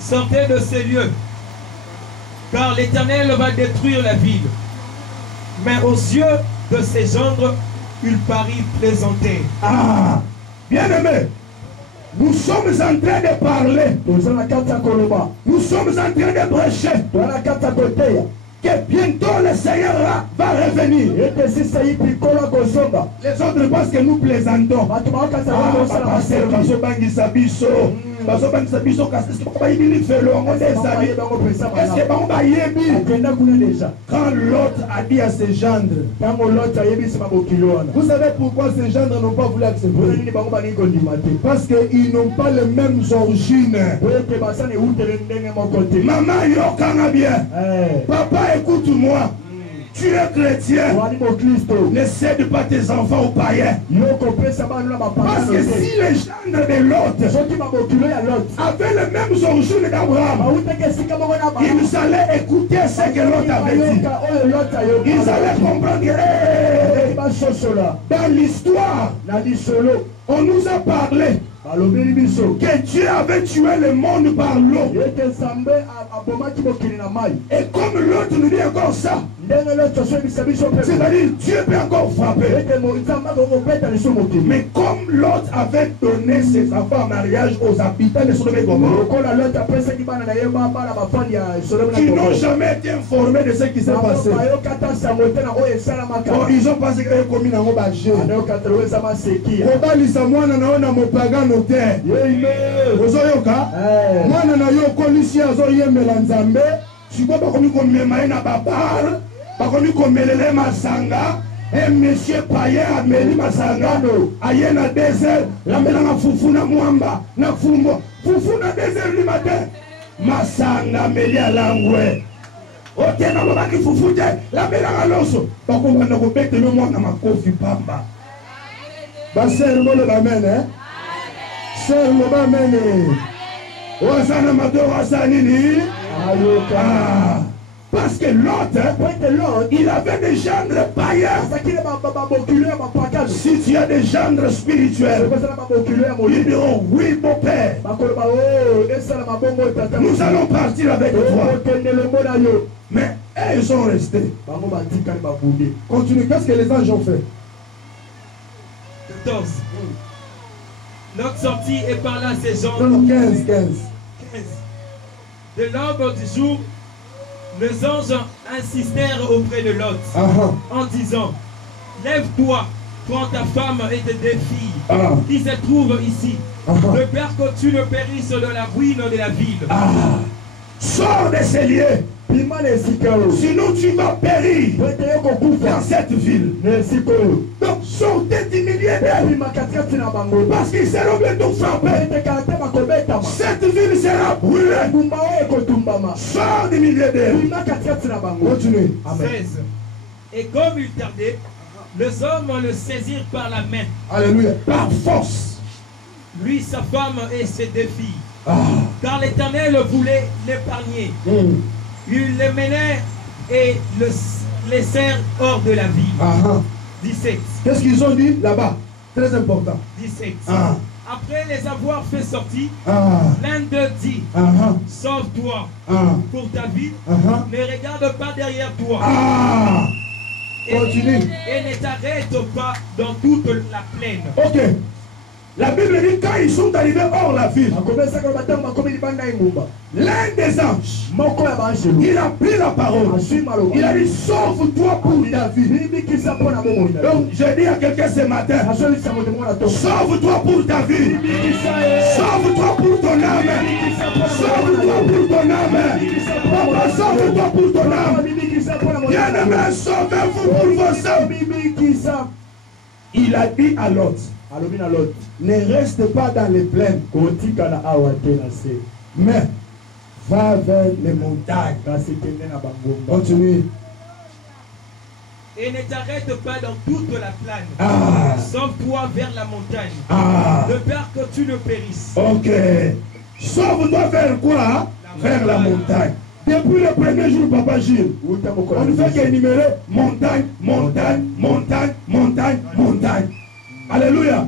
sortez de ces lieux, car l'Éternel va détruire la ville. Mais aux yeux de ses gendres, il parut plaisanter. Ah, bien-aimé, nous sommes en train de parler. Nous sommes en train de prêcher que bientôt le Seigneur va revenir. Les autres pensent que nous plaisantons. Quand Lot a dit à ses gendres, vous savez pourquoi ces gendres n'ont pas voulu accepter? Parce qu'ils n'ont pas les mêmes origines. Maman, yokana bien. Papa, écoute-moi. Tu es chrétien. Ne cède pas tes enfants aux païens. Parce que si les gendres de Lot avaient les mêmes origines d'Abraham, ils allaient écouter ce que Lot avait dit. Ils allaient comprendre que dans l'histoire, on nous a parlé que Dieu avait tué le monde par l'eau. Et comme l'autre nous dit encore ça, c'est-à-dire Dieu peut encore frapper. Mais comme l'autre avait donné ses enfants en mariage aux habitants de Sodome et Gomorrhe, qui n'ont jamais été informés de ce qui s'est passé, ils ont pensé qu'ils avaient commis dans mon bagé. Mwana na yo kolisi azo yemela nzambe siko bakomi komema na babar bakomi komelele masanga un monsieur païen ameli masanga aye na désert lamelanga fufu na mwamba na fumbo fufu na désert du matin masanga ameli alangwe okena lobaki fufu te lamelanga loso bakobanda kobetele mwana makofi pamba baser mole bamen Sœur Lobamene, Wasana Mado Wasanini, parce que l'autre, il avait des gendres païens. Si tu as des gendres spirituels, ils diront oui, mon père. Nous allons partir avec toi. Mais ils sont restés. Continue, qu'est-ce que les anges ont fait? 14. Lot sortit et parla à ses gens. 15. De l'aube du jour, les anges insistèrent auprès de Lot en disant, lève-toi, prends ta femme et tes 2 filles qui se trouvent ici, de peur que tu ne périsses dans la ruine de la ville. Sors de ces lieux. Sinon tu vas périr dans cette ville. Donc sortez du milieu d'elle. Parce qu'ils seront bientôt frappés. Cette ville sera brûlée. Sors du milieu d'elle. Continuez. 16. Et comme il tardait, les hommes le saisirent par la main. Alléluia. Par force. Lui, sa femme et ses 2 filles. Car l'Éternel voulait l'épargner. Il les menait et le laissèrent hors de la ville. 17. Qu'est-ce qu'ils ont dit là-bas? Très important. 17. Après les avoir fait sortir, l'un d'eux dit, sauve-toi pour ta vie, ne regarde pas derrière toi. Continue. Et ne t'arrête pas dans toute la plaine. Ok. La Bible dit quand ils sont arrivés hors la ville, l'un des anges, il a pris la parole. Il a dit sauve-toi pour ta vie. Donc je dis à quelqu'un ce matin, sauve-toi pour ta vie. Sauve-toi pour ton âme. Sauve-toi pour ton âme. Papa, sauve-toi pour ton âme. Bien-aimé, sauvez-vous pour vos âmes. Il a dit à Lot, ne reste pas dans les plaines, mais va vers les montagnes. Continue. Et ne t'arrête pas dans toute la plaine. Sauve-toi vers la montagne. De peur que tu ne périsses. Ok. Sauve-toi vers quoi? Vers la montagne. Depuis le premier jour, Papa Gilles, on ne fait qu'énumérer montagne, montagne, montagne, montagne, montagne. Alléluia.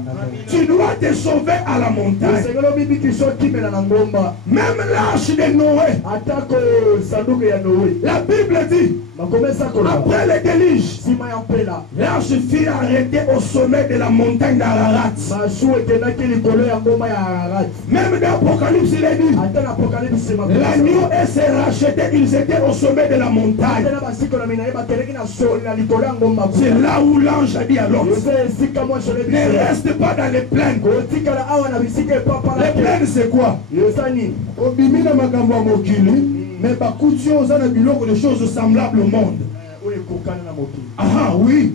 Tu dois te sauver à la montagne. Même l'arche de Noé. La Bible dit, après le déluge, l'arche fut arrêtée au sommet de la montagne d'Ararat. Même dans l'Apocalypse, il est dit, l'agneau et ses rachetés, ils étaient au sommet de la montagne. C'est là où l'ange a dit à l'homme, ne reste pas dans les plaines. Les plaines, c'est quoi? Mais par contre, on a des choses semblables au monde. Ah oui.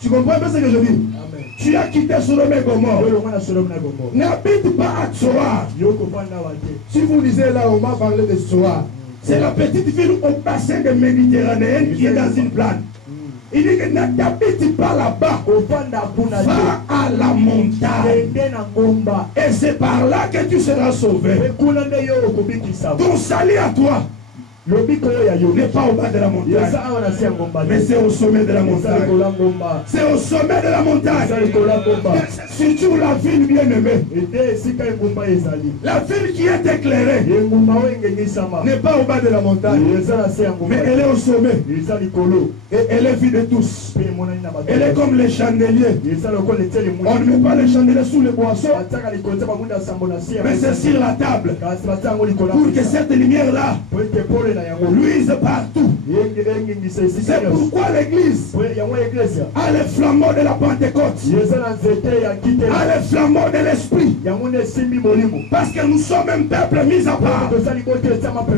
Tu comprends bien ce que je dis? Tu as quitté Sodome et Gomorrhe. N'habite pas à Tsoar. Si vous lisez là, on m'a parlé de Tsoar. C'est la petite ville au bassin de Méditerranée qui est dans une plane. Il dit que n'habite pas là-bas. Va à la montagne. Et c'est par là que tu seras sauvé. Ton salut à toi n'est pas au bas de la montagne, mais c'est au sommet de la montagne. C'est au sommet de la montagne. Surtout la ville bien-aimée. La ville qui est éclairée n'est pas au bas de la montagne, mais elle est au sommet. Et elle est vue de tous. Elle est comme les chandeliers. On ne met pas les chandeliers sous les boissons, mais c'est sur la table. Pour que cette lumière-là luise partout. C'est pourquoi l'église a les flambeaux de la Pentecôte, a les flambeaux de l'esprit. Parce que nous sommes un peuple mis à part.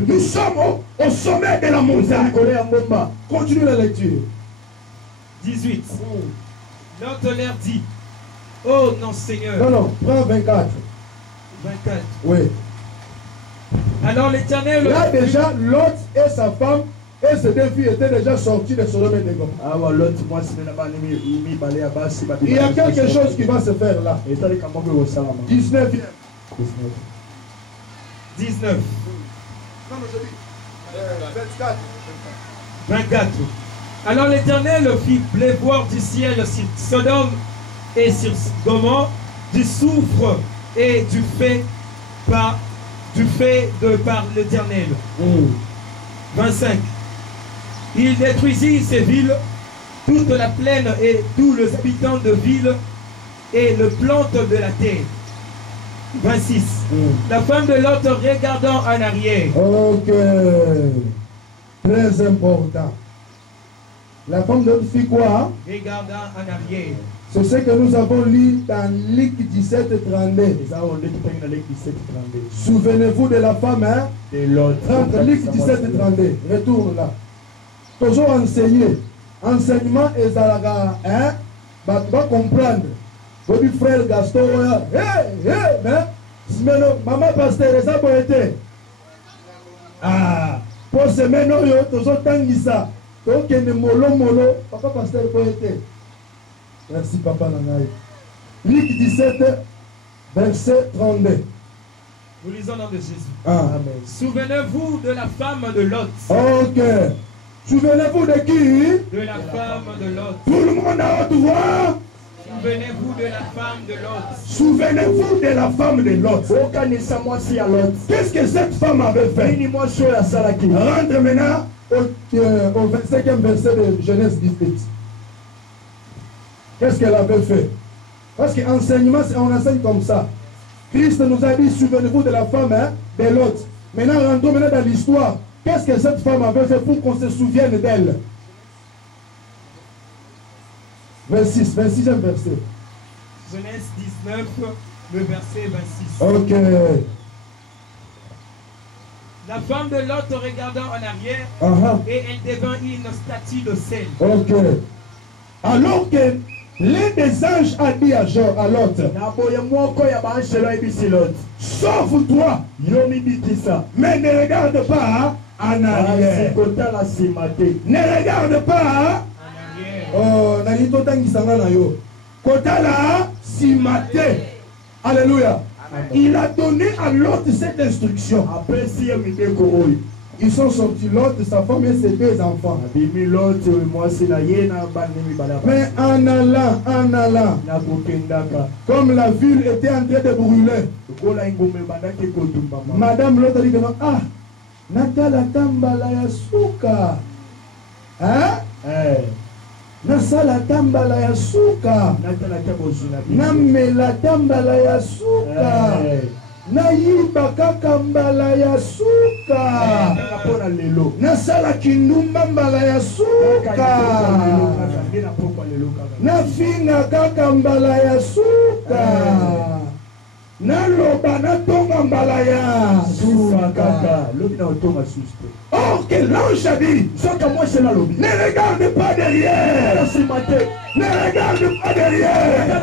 Nous sommes au sommet de la montagne. Continue la lecture. 18. L'autre leur dit, oh non Seigneur. Non, prends 24. 24. Oui. Alors l'Éternel... Là déjà, Lot et sa femme et ses 2 filles étaient déjà sortis de Sodome et Gomorrhe. Il y a quelque chose qui va se faire là. 19. 19. Non, mais je dis 24. 24. Alors l'Éternel fit pleuvoir du ciel sur Sodome et sur Gomorrhe du soufre et du fait par l'Éternel. 25. Il détruisit ces villes, toute la plaine et tous les habitants de villes et le plantes de la terre. 26. La femme de Lot regardant en arrière. Ok. Très important. La femme de Lot fit quoi? Regardant en arrière. C'est ce que nous avons lu dans Luc 17, 32. Souvenez-vous de la femme, hein? De l'autre. Entre Luc 17 et 32. Retourne là. Toujours enseigner. Enseignement et Zalaga, hein? Va comprendre. Votre frère Gaston, mais maman pasteur, ça peut être. Ah, pour ce maintenant, toujours tangisa. Donc, il y a molo, papa pasteur peut être. Merci, papa Nangaï. Luc 17, verset 32. Nous lisons dans de Jésus. Ah. Amen. Souvenez-vous de la femme de Lot. Ok. Souvenez-vous de qui? De la femme de Lot. Tout le monde a haute voix. Souvenez-vous de la femme de Lot. Souvenez-vous de la femme de Lot. Qu'est-ce que cette femme avait fait? Rentre maintenant au 25e verset de Genèse 18. Qu'est-ce qu'elle avait fait? Parce qu'enseignement, on enseigne comme ça. Christ nous a dit, souvenez-vous de la femme, hein, de Lot. Maintenant, rentrons maintenant dans l'histoire. Qu'est-ce que cette femme avait fait pour qu'on se souvienne d'elle? 26, 26e verset. Genèse 19, le verset 26. Ok. La femme de Lot regardant en arrière, et elle devint une statue de sel. Ok. Alors que l'un des anges a dit à Lot, sauve-toi, mais ne regarde pas en arrière. Ne regarde pas. Oh, alléluia. Il a donné à Lot cette instruction. Ils sont sortis, Lot, sa femme et ses deux enfants. Mais en allant, comme la ville était en train de brûler, Madame Lot a dit, ah, Natala tambala ya suka. Hein? Nasala tambala ya suka. Namela tambala ya suka. Nayiba kaka mbala ya suka. Nasala kindumba mbala ya suka. Nafinga kaka mbala ya suka. Naloba natonga mbala ya suka. Or que l'ange a dit, ne regarde pas derrière. Ne regarde pas derrière.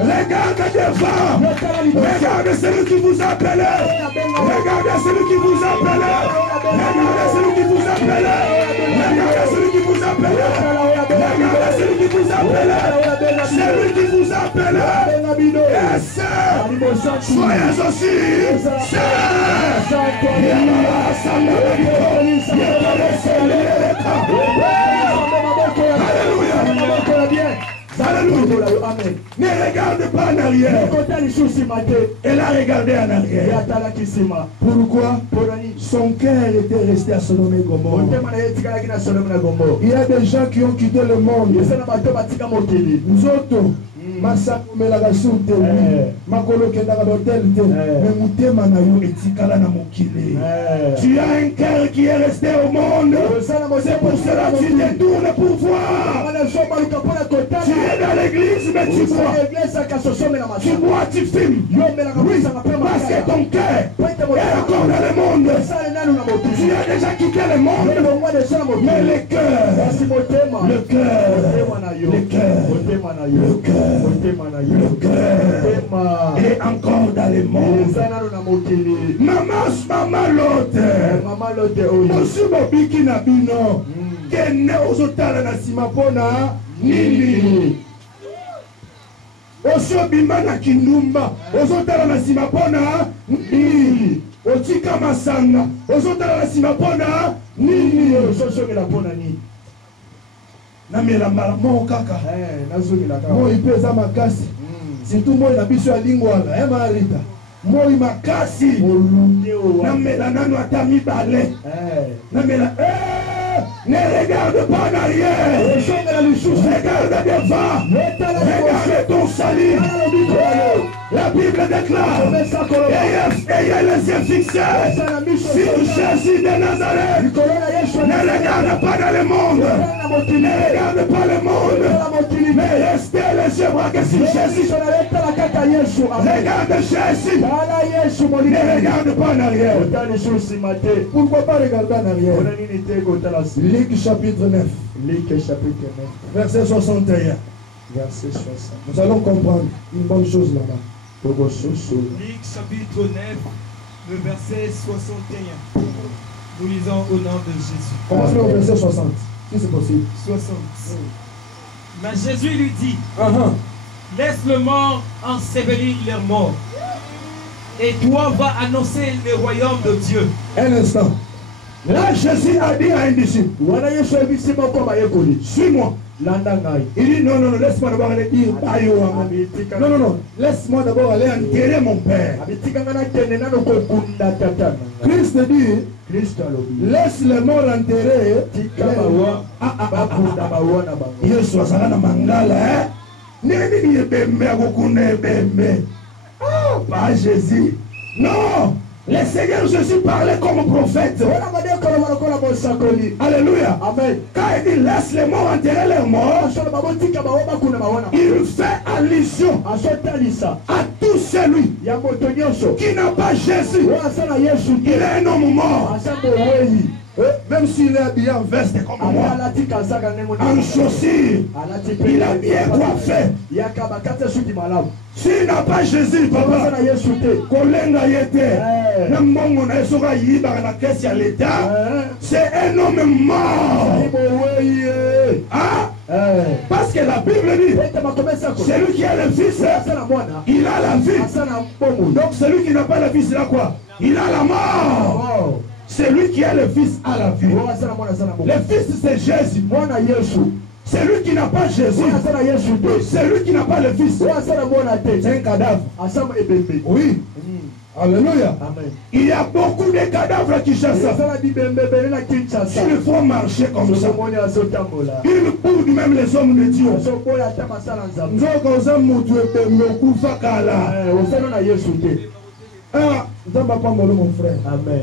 Regarde devant. Regardez celui qui vous appelle. Regardez celui qui vous appelle. Regardez celui qui vous appelle. Regardez celui qui vous appelle. Regardez celui qui vous appelle. Celui qui vous appelle. Yes. Soyez aussi. Alléluia. Amen. Ne regarde pas en arrière. Elle a regardé en arrière. Pourquoi? Son cœur était resté à Sodome et Gomorrhe. Il y a des gens qui ont quitté le monde. Nous autres, Masako melaka sur te makolo kendaka d'hôtel te mais mutema na yo etikala na mokili. Tu as un cœur qui est resté au monde. C'est pour cela que tu te tournes pour voir. Tu es dans l'église mais tu vois. Tu vois, tu filmes. Oui, parce que ton cœur est encore dans le monde. Tu as déjà quitté le monde. Mais le cœur est encore dans le monde. Maman l'autre. Aussi mobiki na bino. Kene ozotala na sima pona nini. Oso bima na kindumba. Ozotala na sima pona nini. Otika masanga. Ozotala na sima pona nini. Ososongela pona nini. Namela mo kaka. Mo ipeza makasi. Surtout moi na biso ya lingwala, Marita. Moi makasi. Namela nanu ata mibale. Namela Ne regarde pas en arrière. Regarde devant. Regarde ton salut. La Bible déclare, ayez les yeux fixés sur Jésus de Nazareth. Ne regarde pas dans le monde. Ne regarde pas le monde. Mais restez les yeux braqués sur Jésus. Regarde Jésus. Ne regarde pas en arrière. Pourquoi pas regarder en arrière? Luc chapitre 9. Verset 61. Verset 60. Nous allons comprendre une bonne chose là-bas. Luc chapitre 9, le verset 61. Nous lisons au nom de Jésus. Commençons au verset 60, si c'est possible. 60. Mais Jésus lui dit, Uh-huh. laisse le mort ensevelir leurs morts. Et toi vas annoncer le royaume de Dieu. Un instant. Là, Jésus a dit à un disciple, suis-moi. Il dit non, laisse-moi d'abord aller dire non, laisse-moi d'abord aller enterrer mon père. Christ dit, laisse les morts enterrer. Pas Jésus. Non. Le Seigneur Jésus parlait comme prophète. Alléluia. Amen. Quand il dit laisse les morts enterrer leurs morts, il fait allusion à tout celui qui n'a pas Jésus. Il est un homme mort. Même s'il est habillé en veste comme moi, en chaussures, il a bien coiffé. S'il n'a pas Jésus, papa, c'est un homme mort. Parce que la Bible dit, celui qui a le Fils, il a la vie. Donc celui qui n'a pas le Fils, il a quoi? Il a la mort. Celui qui a le Fils a la vie. Le Fils, c'est Jésus. Celui qui n'a pas Jésus, celui qui n'a pas le Fils, c'est un cadavre. Oui. Alléluia. Amen. Il y a beaucoup de cadavres qui chassent. Il faut marcher comme ça. Ils boudent même les hommes de Dieu. Mon frère. Amen.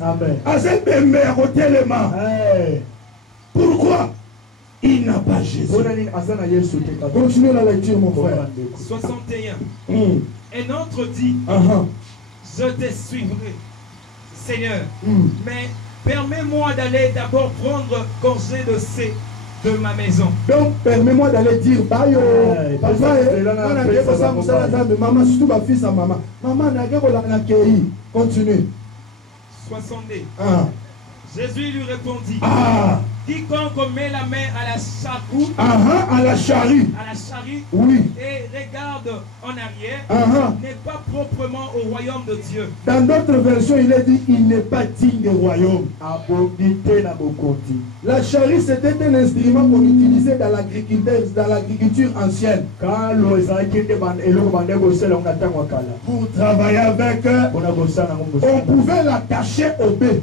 Amen. Pourquoi? Il n'a pas Jésus. Continuez la lecture, mon frère. 61. Un autre dit, je te suivrai, Seigneur, mais permets-moi d'aller d'abord prendre congé de ma maison. Donc, permets-moi d'aller dire, Bayo, papa, maman, surtout ma fille, sa maman. Maman, continue. 62. Jésus lui répondit, quiconque met la main à la charrue, à la charrue, oui, et regarde en arrière, n'est pas proprement au royaume de Dieu. Dans d'autres versions, il est dit, il n'est pas digne du royaume. La charrue, c'était un instrument qu'on utilisait dans l'agriculture ancienne. Pour travailler avec, on pouvait l'attacher au bœuf.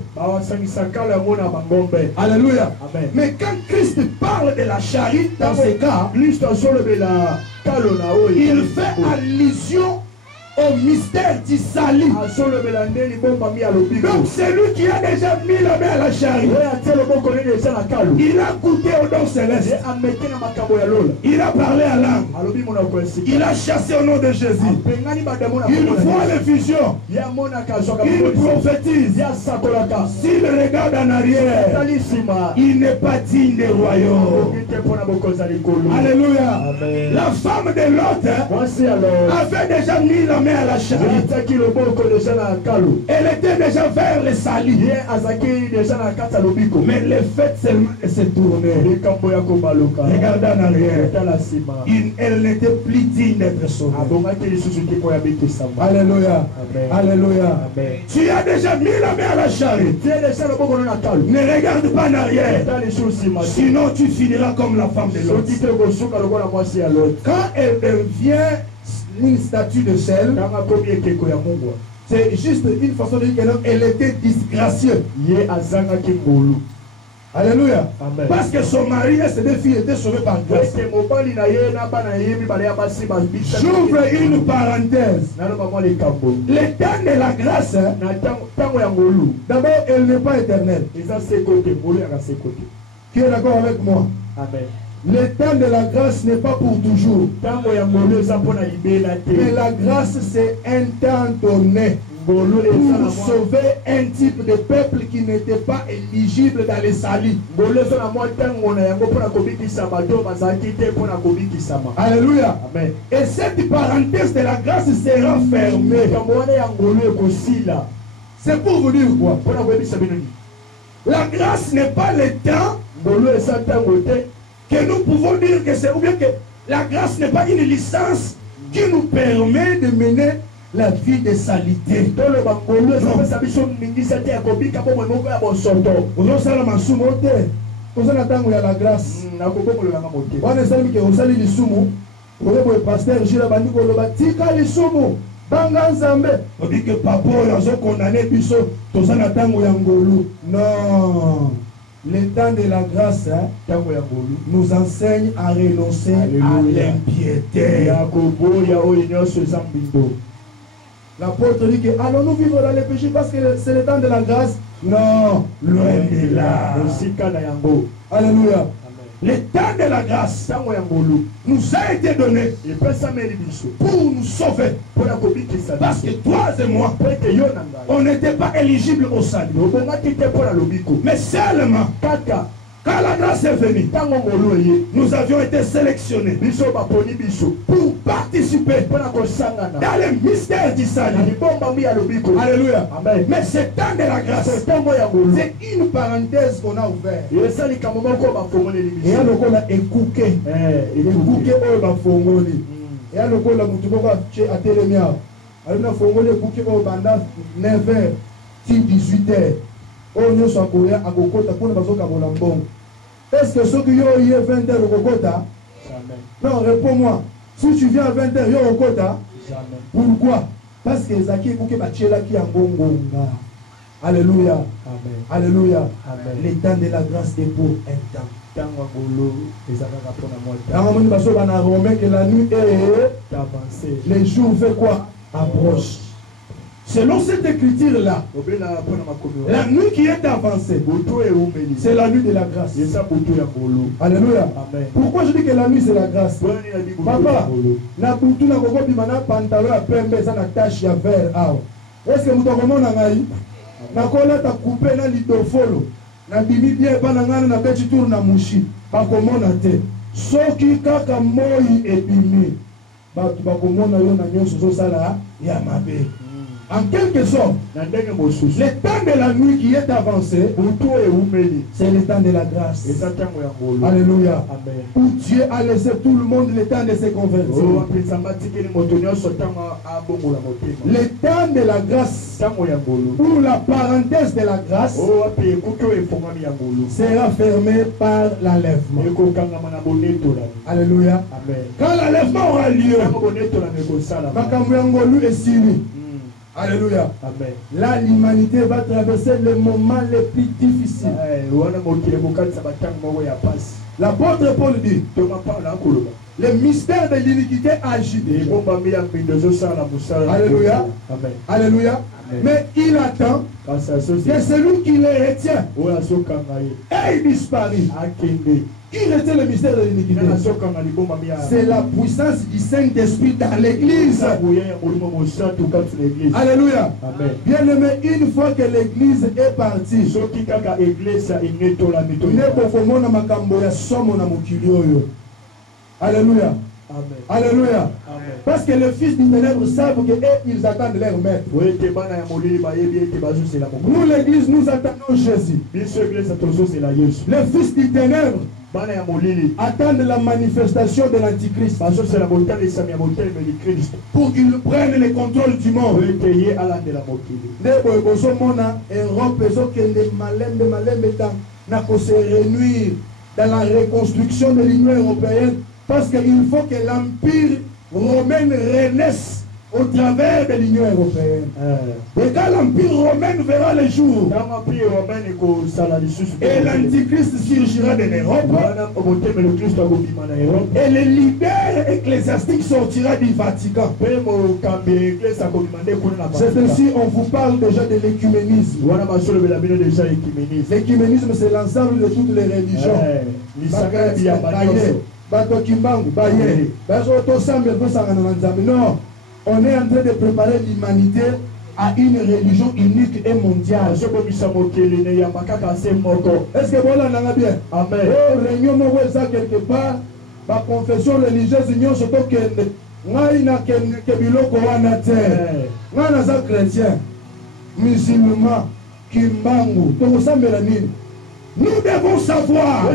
Alléluia. Amen. Mais quand Christ parle de la charrue, dans ce cas, il fait allusion au mystère du salut. Donc celui qui a déjà mis la main à la charrue, il a goûté au don céleste. Il a parlé à l'âme. Il a chassé au nom de Jésus. Il voit les visions. Il prophétise. S'il regarde en arrière, il n'est pas digne du royaume. Alléluia. Amen. La femme de Lot avait déjà mis la main à la charrue. Elle était déjà vers le salut. Mais le fait seulement de se tourner, regardez en arrière, elle n'était plus digne d'être sauvée. Alléluia. Alléluia. Tu as déjà mis la main à la charrue. Ne regarde pas en arrière. Sinon tu finiras comme la femme de l'autre. Quand elle devient une statue de sel, c'est juste une façon de dire qu'elle était disgracieuse. Alléluia. Amen. Parce que son mari et ses deux filles étaient sauvés par grâce. J'ouvre une parenthèse. Le temps de la grâce, hein, d'abord, elle n'est pas éternelle. Qui est d'accord avec moi? Amen. Le temps de la grâce n'est pas pour toujours. Mais la grâce, c'est un temps donné pour sauver un type de peuple qui n'était pas éligible dans les salis. Alléluia. Amen. Et cette parenthèse de la grâce sera fermée. C'est pour vous dire quoi? La grâce n'est pas le temps que nous pouvons dire que c'est, ou bien que la grâce n'est pas une licence qui nous permet de mener la vie de salité. La grâce. On dit que papa a condamné biso tozana tango ya ngolu. Non. Le temps de la grâce, hein, nous enseigne à renoncer à l'impiété. L'apôtre dit que allons-nous vivre dans les péchés parce que c'est le temps de la grâce? Non, loin de là. Alléluia. Le temps de la grâce nous a été donné pour nous sauver. Parce que toi et moi, on n'était pas éligible au salut. Mais seulement quand la grâce est venue, nous avions été sélectionnés pour participer dans le mystère du salut. Alléluia. Amen. Mais ce temps de la grâce, c'est une parenthèse qu'on a ouverte. Et on a écouté. Écouté au Fongoli. Et on a écouté à Télémia. On a écouté au Banda 9h, 18h. On est sur Korea à Kokota pour ne pas se. Est-ce que ceux qui ont eu 20h au Kokota? Non, réponds-moi. Si tu viens à 20h, il y a au Kokota. Pourquoi? Parce que Zaki Kouké Bachela qui a Bongonga. Alléluia. Amen. Alléluia. Amen. Le temps de la grâce est pour un temps. Que la nuit est avancée. Les jours fait quoi? Approche. Selon cette écriture-là, la nuit qui est avancée, c'est la nuit de la grâce. Alléluia. Amen. Pourquoi je dis que la nuit c'est la grâce? Papa, na boutou na koko bimana pantalon à pembe ça na tache ya vert. Est-ce que vous avez dit na kola ta coupé na lidofolo na bimi bien pa na ngana na beti tour na mushi pa komona te. Soki kaka moi ebimi ba komona yo na nyonso zo sala ya mabe. En quelque sorte, le temps de la nuit qui est avancé, c'est le temps de la grâce. Alléluia. Où Dieu a laissé tout le monde le temps de se convertir. Le temps de la grâce, ou la parenthèse de la grâce, sera fermé par l'enlèvement. Alléluia. Quand l'enlèvement aura lieu, est signé. Alléluia. Amen. Là, l'humanité va traverser les moments les plus difficiles. L'apôtre Paul dit le mystère de l'iniquité agité. Alléluia. Amen. Alléluia. Amen. Mais il attend que celui qui les retient ait disparu. Qui retient le mystère de l'iniquité? C'est la puissance du Saint-Esprit dans l'église. Alléluia. Bien aimé, une fois que l'église est partie, Alléluia. Alléluia. Parce que les fils du ténèbre savent qu'ils attendent leur maître. Nous, l'église, nous attendons Jésus. Les fils du ténèbre attendent la manifestation de l'Antichrist pour qu'il prenne le contrôle du monde. Se réunir dans la reconstruction de l'Union européenne parce qu'il faut que l'Empire romain renaisse au travers de l'Union européenne. Et quand l'Empire romain verra le jour, et l'Antichrist surgira de l'Europe, et le leader ecclésiastique sortira du Vatican. C'est ainsi on vous parle déjà de l'écuménisme. L'écuménisme, c'est l'ensemble de toutes les religions. Non, on est en train de préparer l'humanité à une religion unique et mondiale. Est-ce que vous l'avez bien? Amen. Réunion quelque part, la confession religieuse, union surtout que chrétien, musulman, kimbangu, nous devons savoir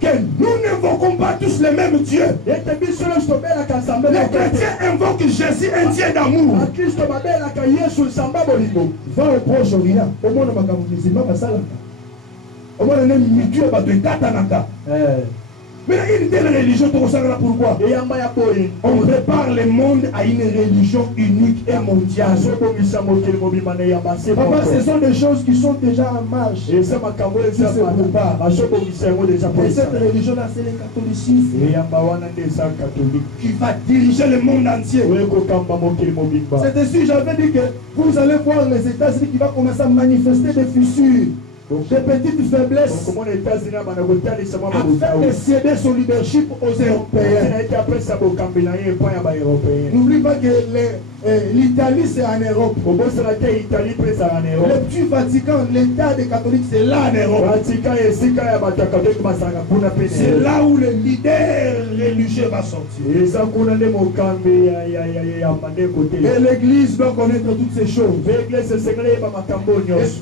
que nous n'invoquons pas tous les mêmes dieux. Les chrétiens invoquent Jésus, un Dieu d'amour. Va au Proche-Orient. Au monde musulman, au monde mais une telle religion, pourquoi? On prépare le monde à une religion unique et mondiale. Papa, ce sont des choses qui sont déjà en marche. Et cette religion-là, c'est le catholicisme qui va diriger le monde entier. C'est ainsi, j'avais dit que vous allez voir les États-Unis qui vont commencer à manifester des fissures. Des petites faiblesses afin de céder son leadership aux Européens. N'oublie pas que l'Italie c'est en Europe. Le petit Vatican, l'État des catholiques, c'est là en Europe. C'est là où le leader religieux va sortir. Et l'Église doit connaître toutes ces choses. Et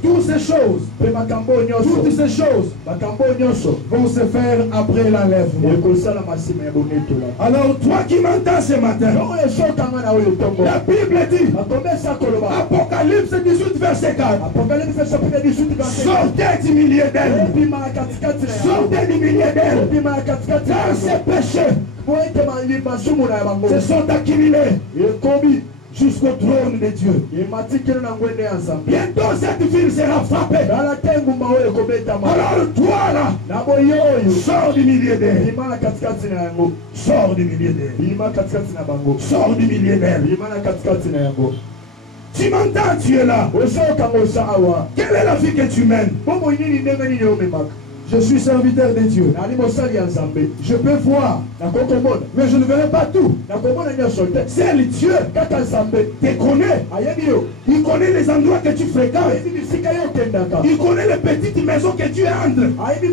toutes ces choses, vont se faire après l'enlèvement. Alors toi qui m'entends ce matin, la Bible dit, Apocalypse 18 verset 4, sortez du milieu d'elle, sortez du milieu d'elle, car ces péchés se sont accumulés jusqu'au trône de Dieu. Bientôt cette ville sera frappée. Alors toi là, sors du milieu d'elle. Sors du milieu d'elle. Sors du milieu d'elle. Tu m'entends, tu es là. Quelle est la vie que tu mènes? Je suis serviteur de Dieu. Je peux voir, mais je ne verrai pas tout. Seul Dieu te connaît. Il connaît les endroits que tu fréquentes. Il connaît les petites maisons que tu entres. Il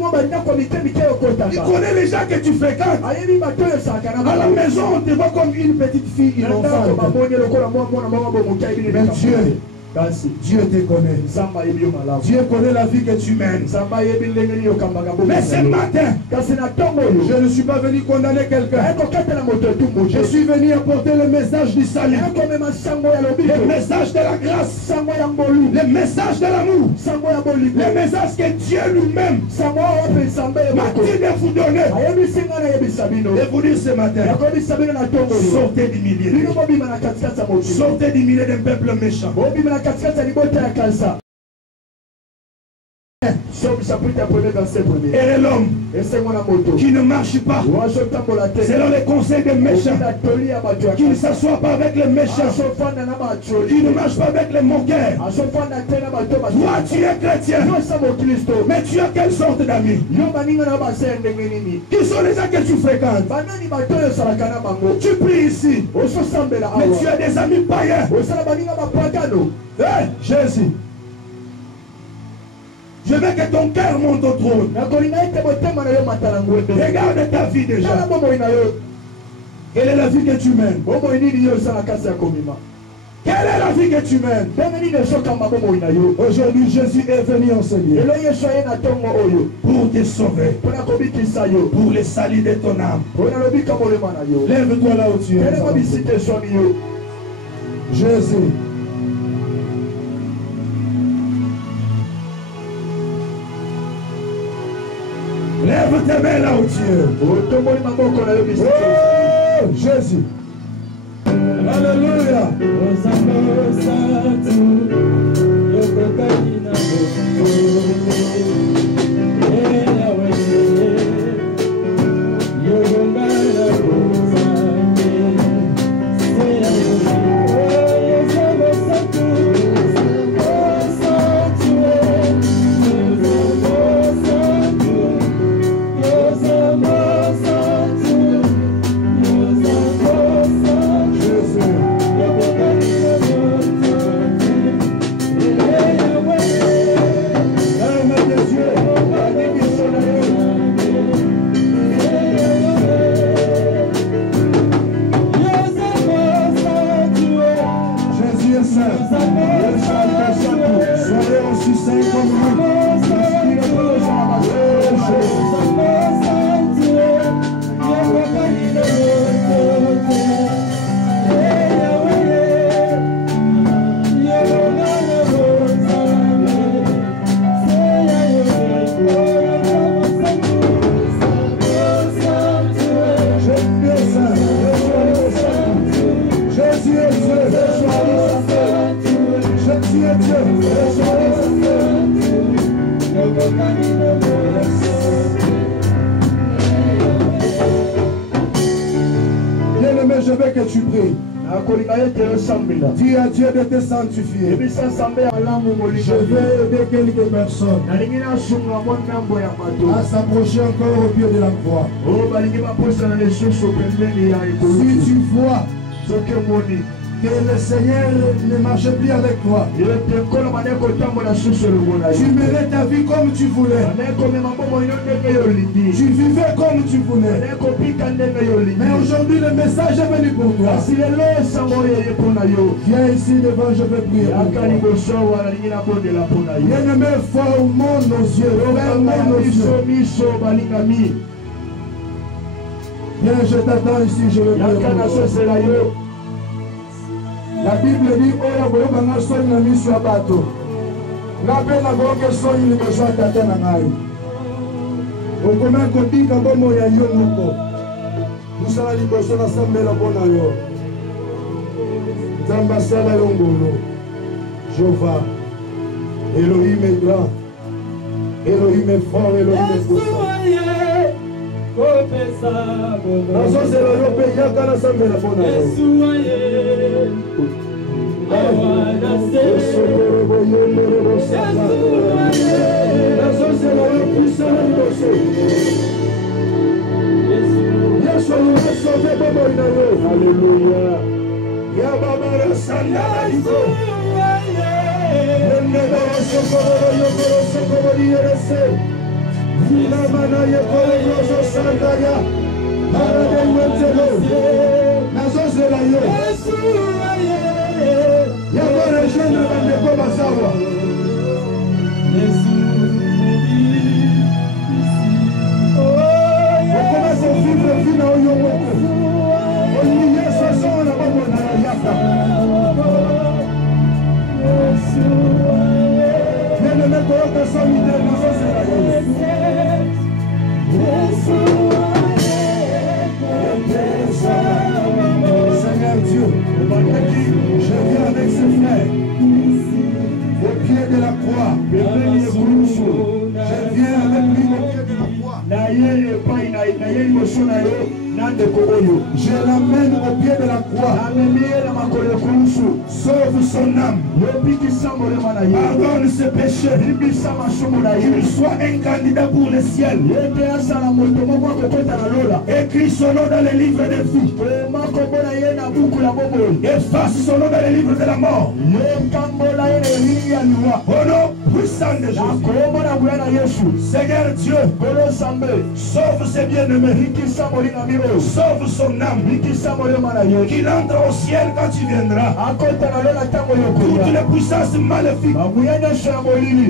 connaît les gens que tu fréquentes. À la maison, on te voit comme une petite fille innocente. Mais Dieu te connaît. Dieu connaît la vie que tu mènes. Mais ce matin, je ne suis pas venu condamner quelqu'un. Je suis venu apporter le message du salut, le message de la grâce, le message de l'amour, le message que Dieu lui-même m'a dit de vous donner. Et vous dire ce matin, sortez du milieu, sortez du milieu d'un peuple méchant. Et l'homme qui ne marche pas selon les conseils des méchants, qui ne s'assoit pas avec les méchants, qui ne marche pas avec les moqueurs. Toi tu es chrétien, mais tu as quelle sorte d'amis? Qui sont les gens que tu fréquentes? Tu pries ici, mais tu as des amis païens. Hey, Jésus, je veux que ton cœur monte au trône. Regarde ta vie déjà. Quelle est la vie que tu mènes? Quelle est la vie que tu mènes? Aujourd'hui, Jésus est venu enseigner pour te sauver, pour le salut de ton âme. Lève-toi là où tu es. Jésus. Lève tes mains là où tu es. Oh, Jésus. Alléluia. Bien-aimé, je veux que tu pries. Dis à Dieu de te sanctifier. Je vais aider quelques personnes à s'approcher encore au pied de la croix. Si tu vois que le Seigneur ne marche plus avec toi, tu menais ta vie comme tu voulais, tu vivais comme tu voulais, mais aujourd'hui le message est venu pour toi. Viens ici devant, je vais prier pour toi. Bien-aimé, formons nos yeux, fermons nos yeux. Viens, je t'attends ici, je vais prier pour toi. La Bible dit, oya boyokanga soni na miso ya bato. Nga mpe nakoyoka soni liboso ya tata na ngai. Okomea kobika bomoi ya yo moko. Mosala liboso nasambela mpo na yo. Nzambe asala yo ngolo. Jehova. Elohim est grand. Elohim est fort, Elohim est puissant. Nazozela yo mpe yaka nasambela mpo na yo. Nazozela yo puissant na liboso. Yesu asauve bomoi na yo. Alléluia. Ya babara sanda na liko. Nende sokoro yokoro sokoro yerese. Namana yekoro yoso sanda ya. Parade wetelo. Nazozela yo. Ya va rejoindre bandeko bazawa. On commence à vivre vie na oyo moko. On y est ce soir na babo na yaka. Bien-aimé, koyoka samite nazozela yo. Seigneur Dieu, je viens avec ses frères au pied de la croix. Je viens avec lui au pied de la croix. Je l'amène au pied de la croix. Sauve son âme. Pardonne ses péchés. Qu'il soit un candidat pour le ciel. Écris son nom dans les livres de vie. Efface son nom dans les livres de la mort. Au nom puissant de Jésus. Seigneur Dieu, sauve ses bien-aimés. Sauve son âme. Qu'il entre au ciel quand tu viendras. Toutes les puissances maléfiques.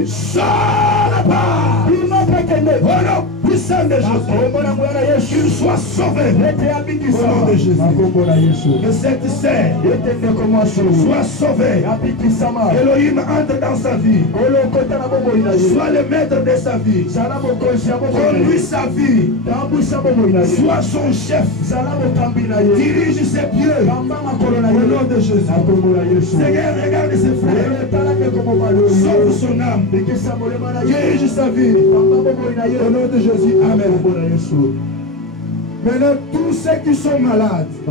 Sors là-bas. Au nom puissant de Jésus, qu'il soit sauvé au nom de Jésus. Que cette sœur soit sauvée. Elohim entre dans sa vie. Sois le maître de sa vie. Conduis sa vie. Sois son chef. Dirige ses pieds. Au nom de Jésus. Seigneur, regarde ses frères. Sauve son âme. Dirige sa vie. Au nom de Jésus. Amen. Maintenant, tous ceux qui sont malades, tu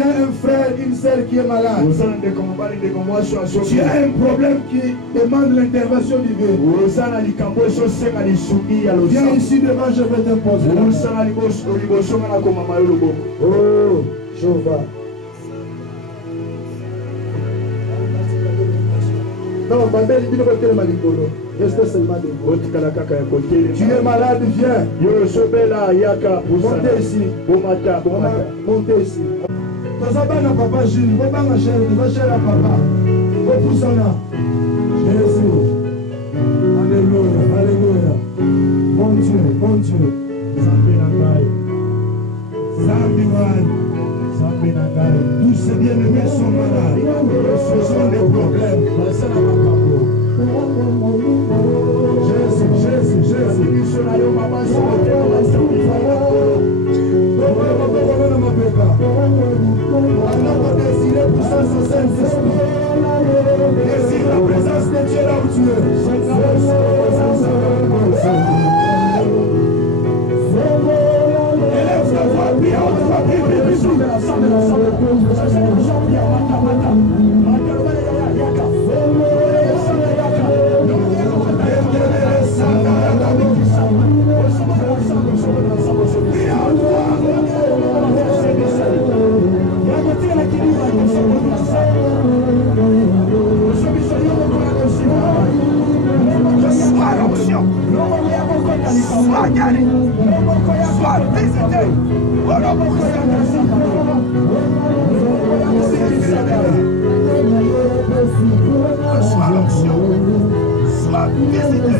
as un frère, une sœur qui est malade, tu as un problème qui demande l'intervention divine, viens ici devant, je vais t'imposer. Oh, Jéhovah. Non, restez seulement debout. Tu es malade, viens. Montez ici. Montez ici. Papa Jules, papa. Jésus. Alléluia, alléluia. Mon Dieu, mon Dieu. Tous ces bien-aimés sont malades. Ce sont des problèmes. Jésus. Désire la présence de Dieu là où tu es. Élève ta voix, prie en toi, sois guéri, sois visité. Sois l'onction, sois visité.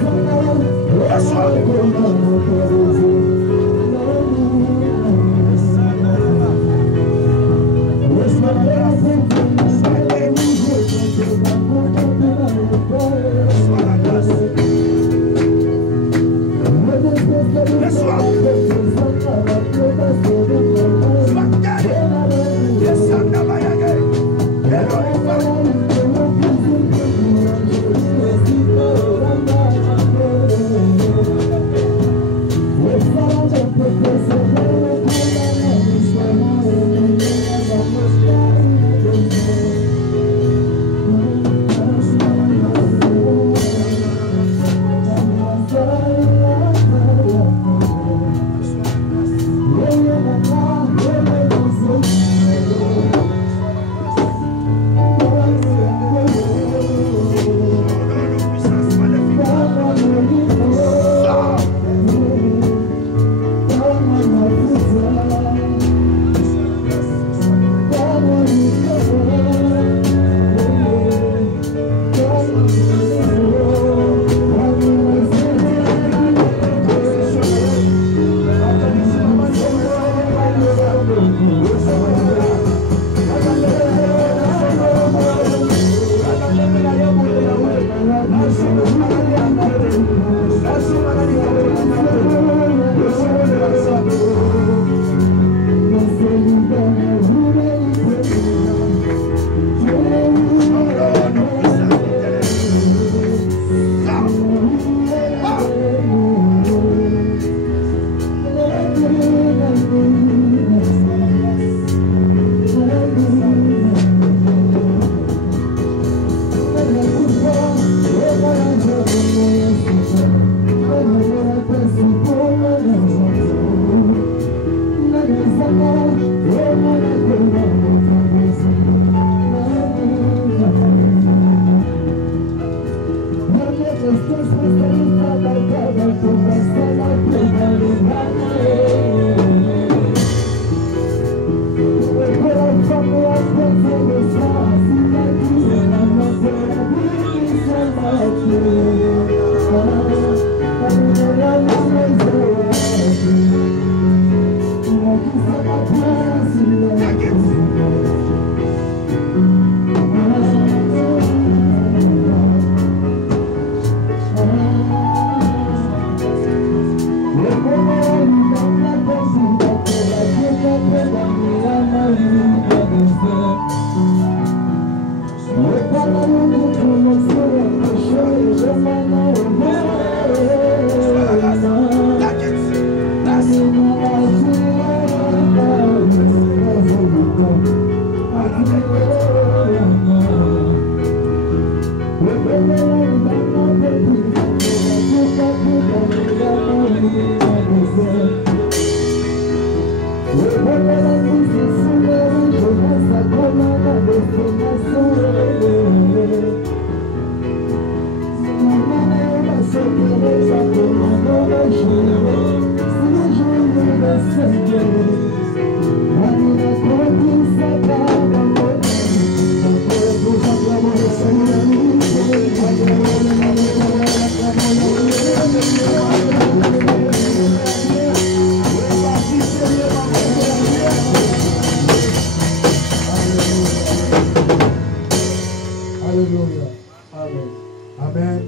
Alléluia. Amen. Amen.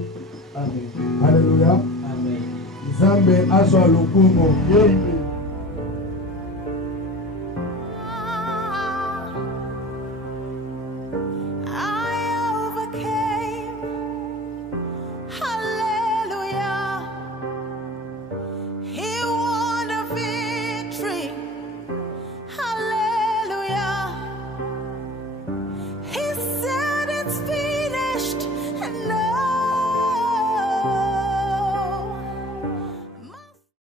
Amen. Alléluia. Amen. Nzambe azwa lokumu.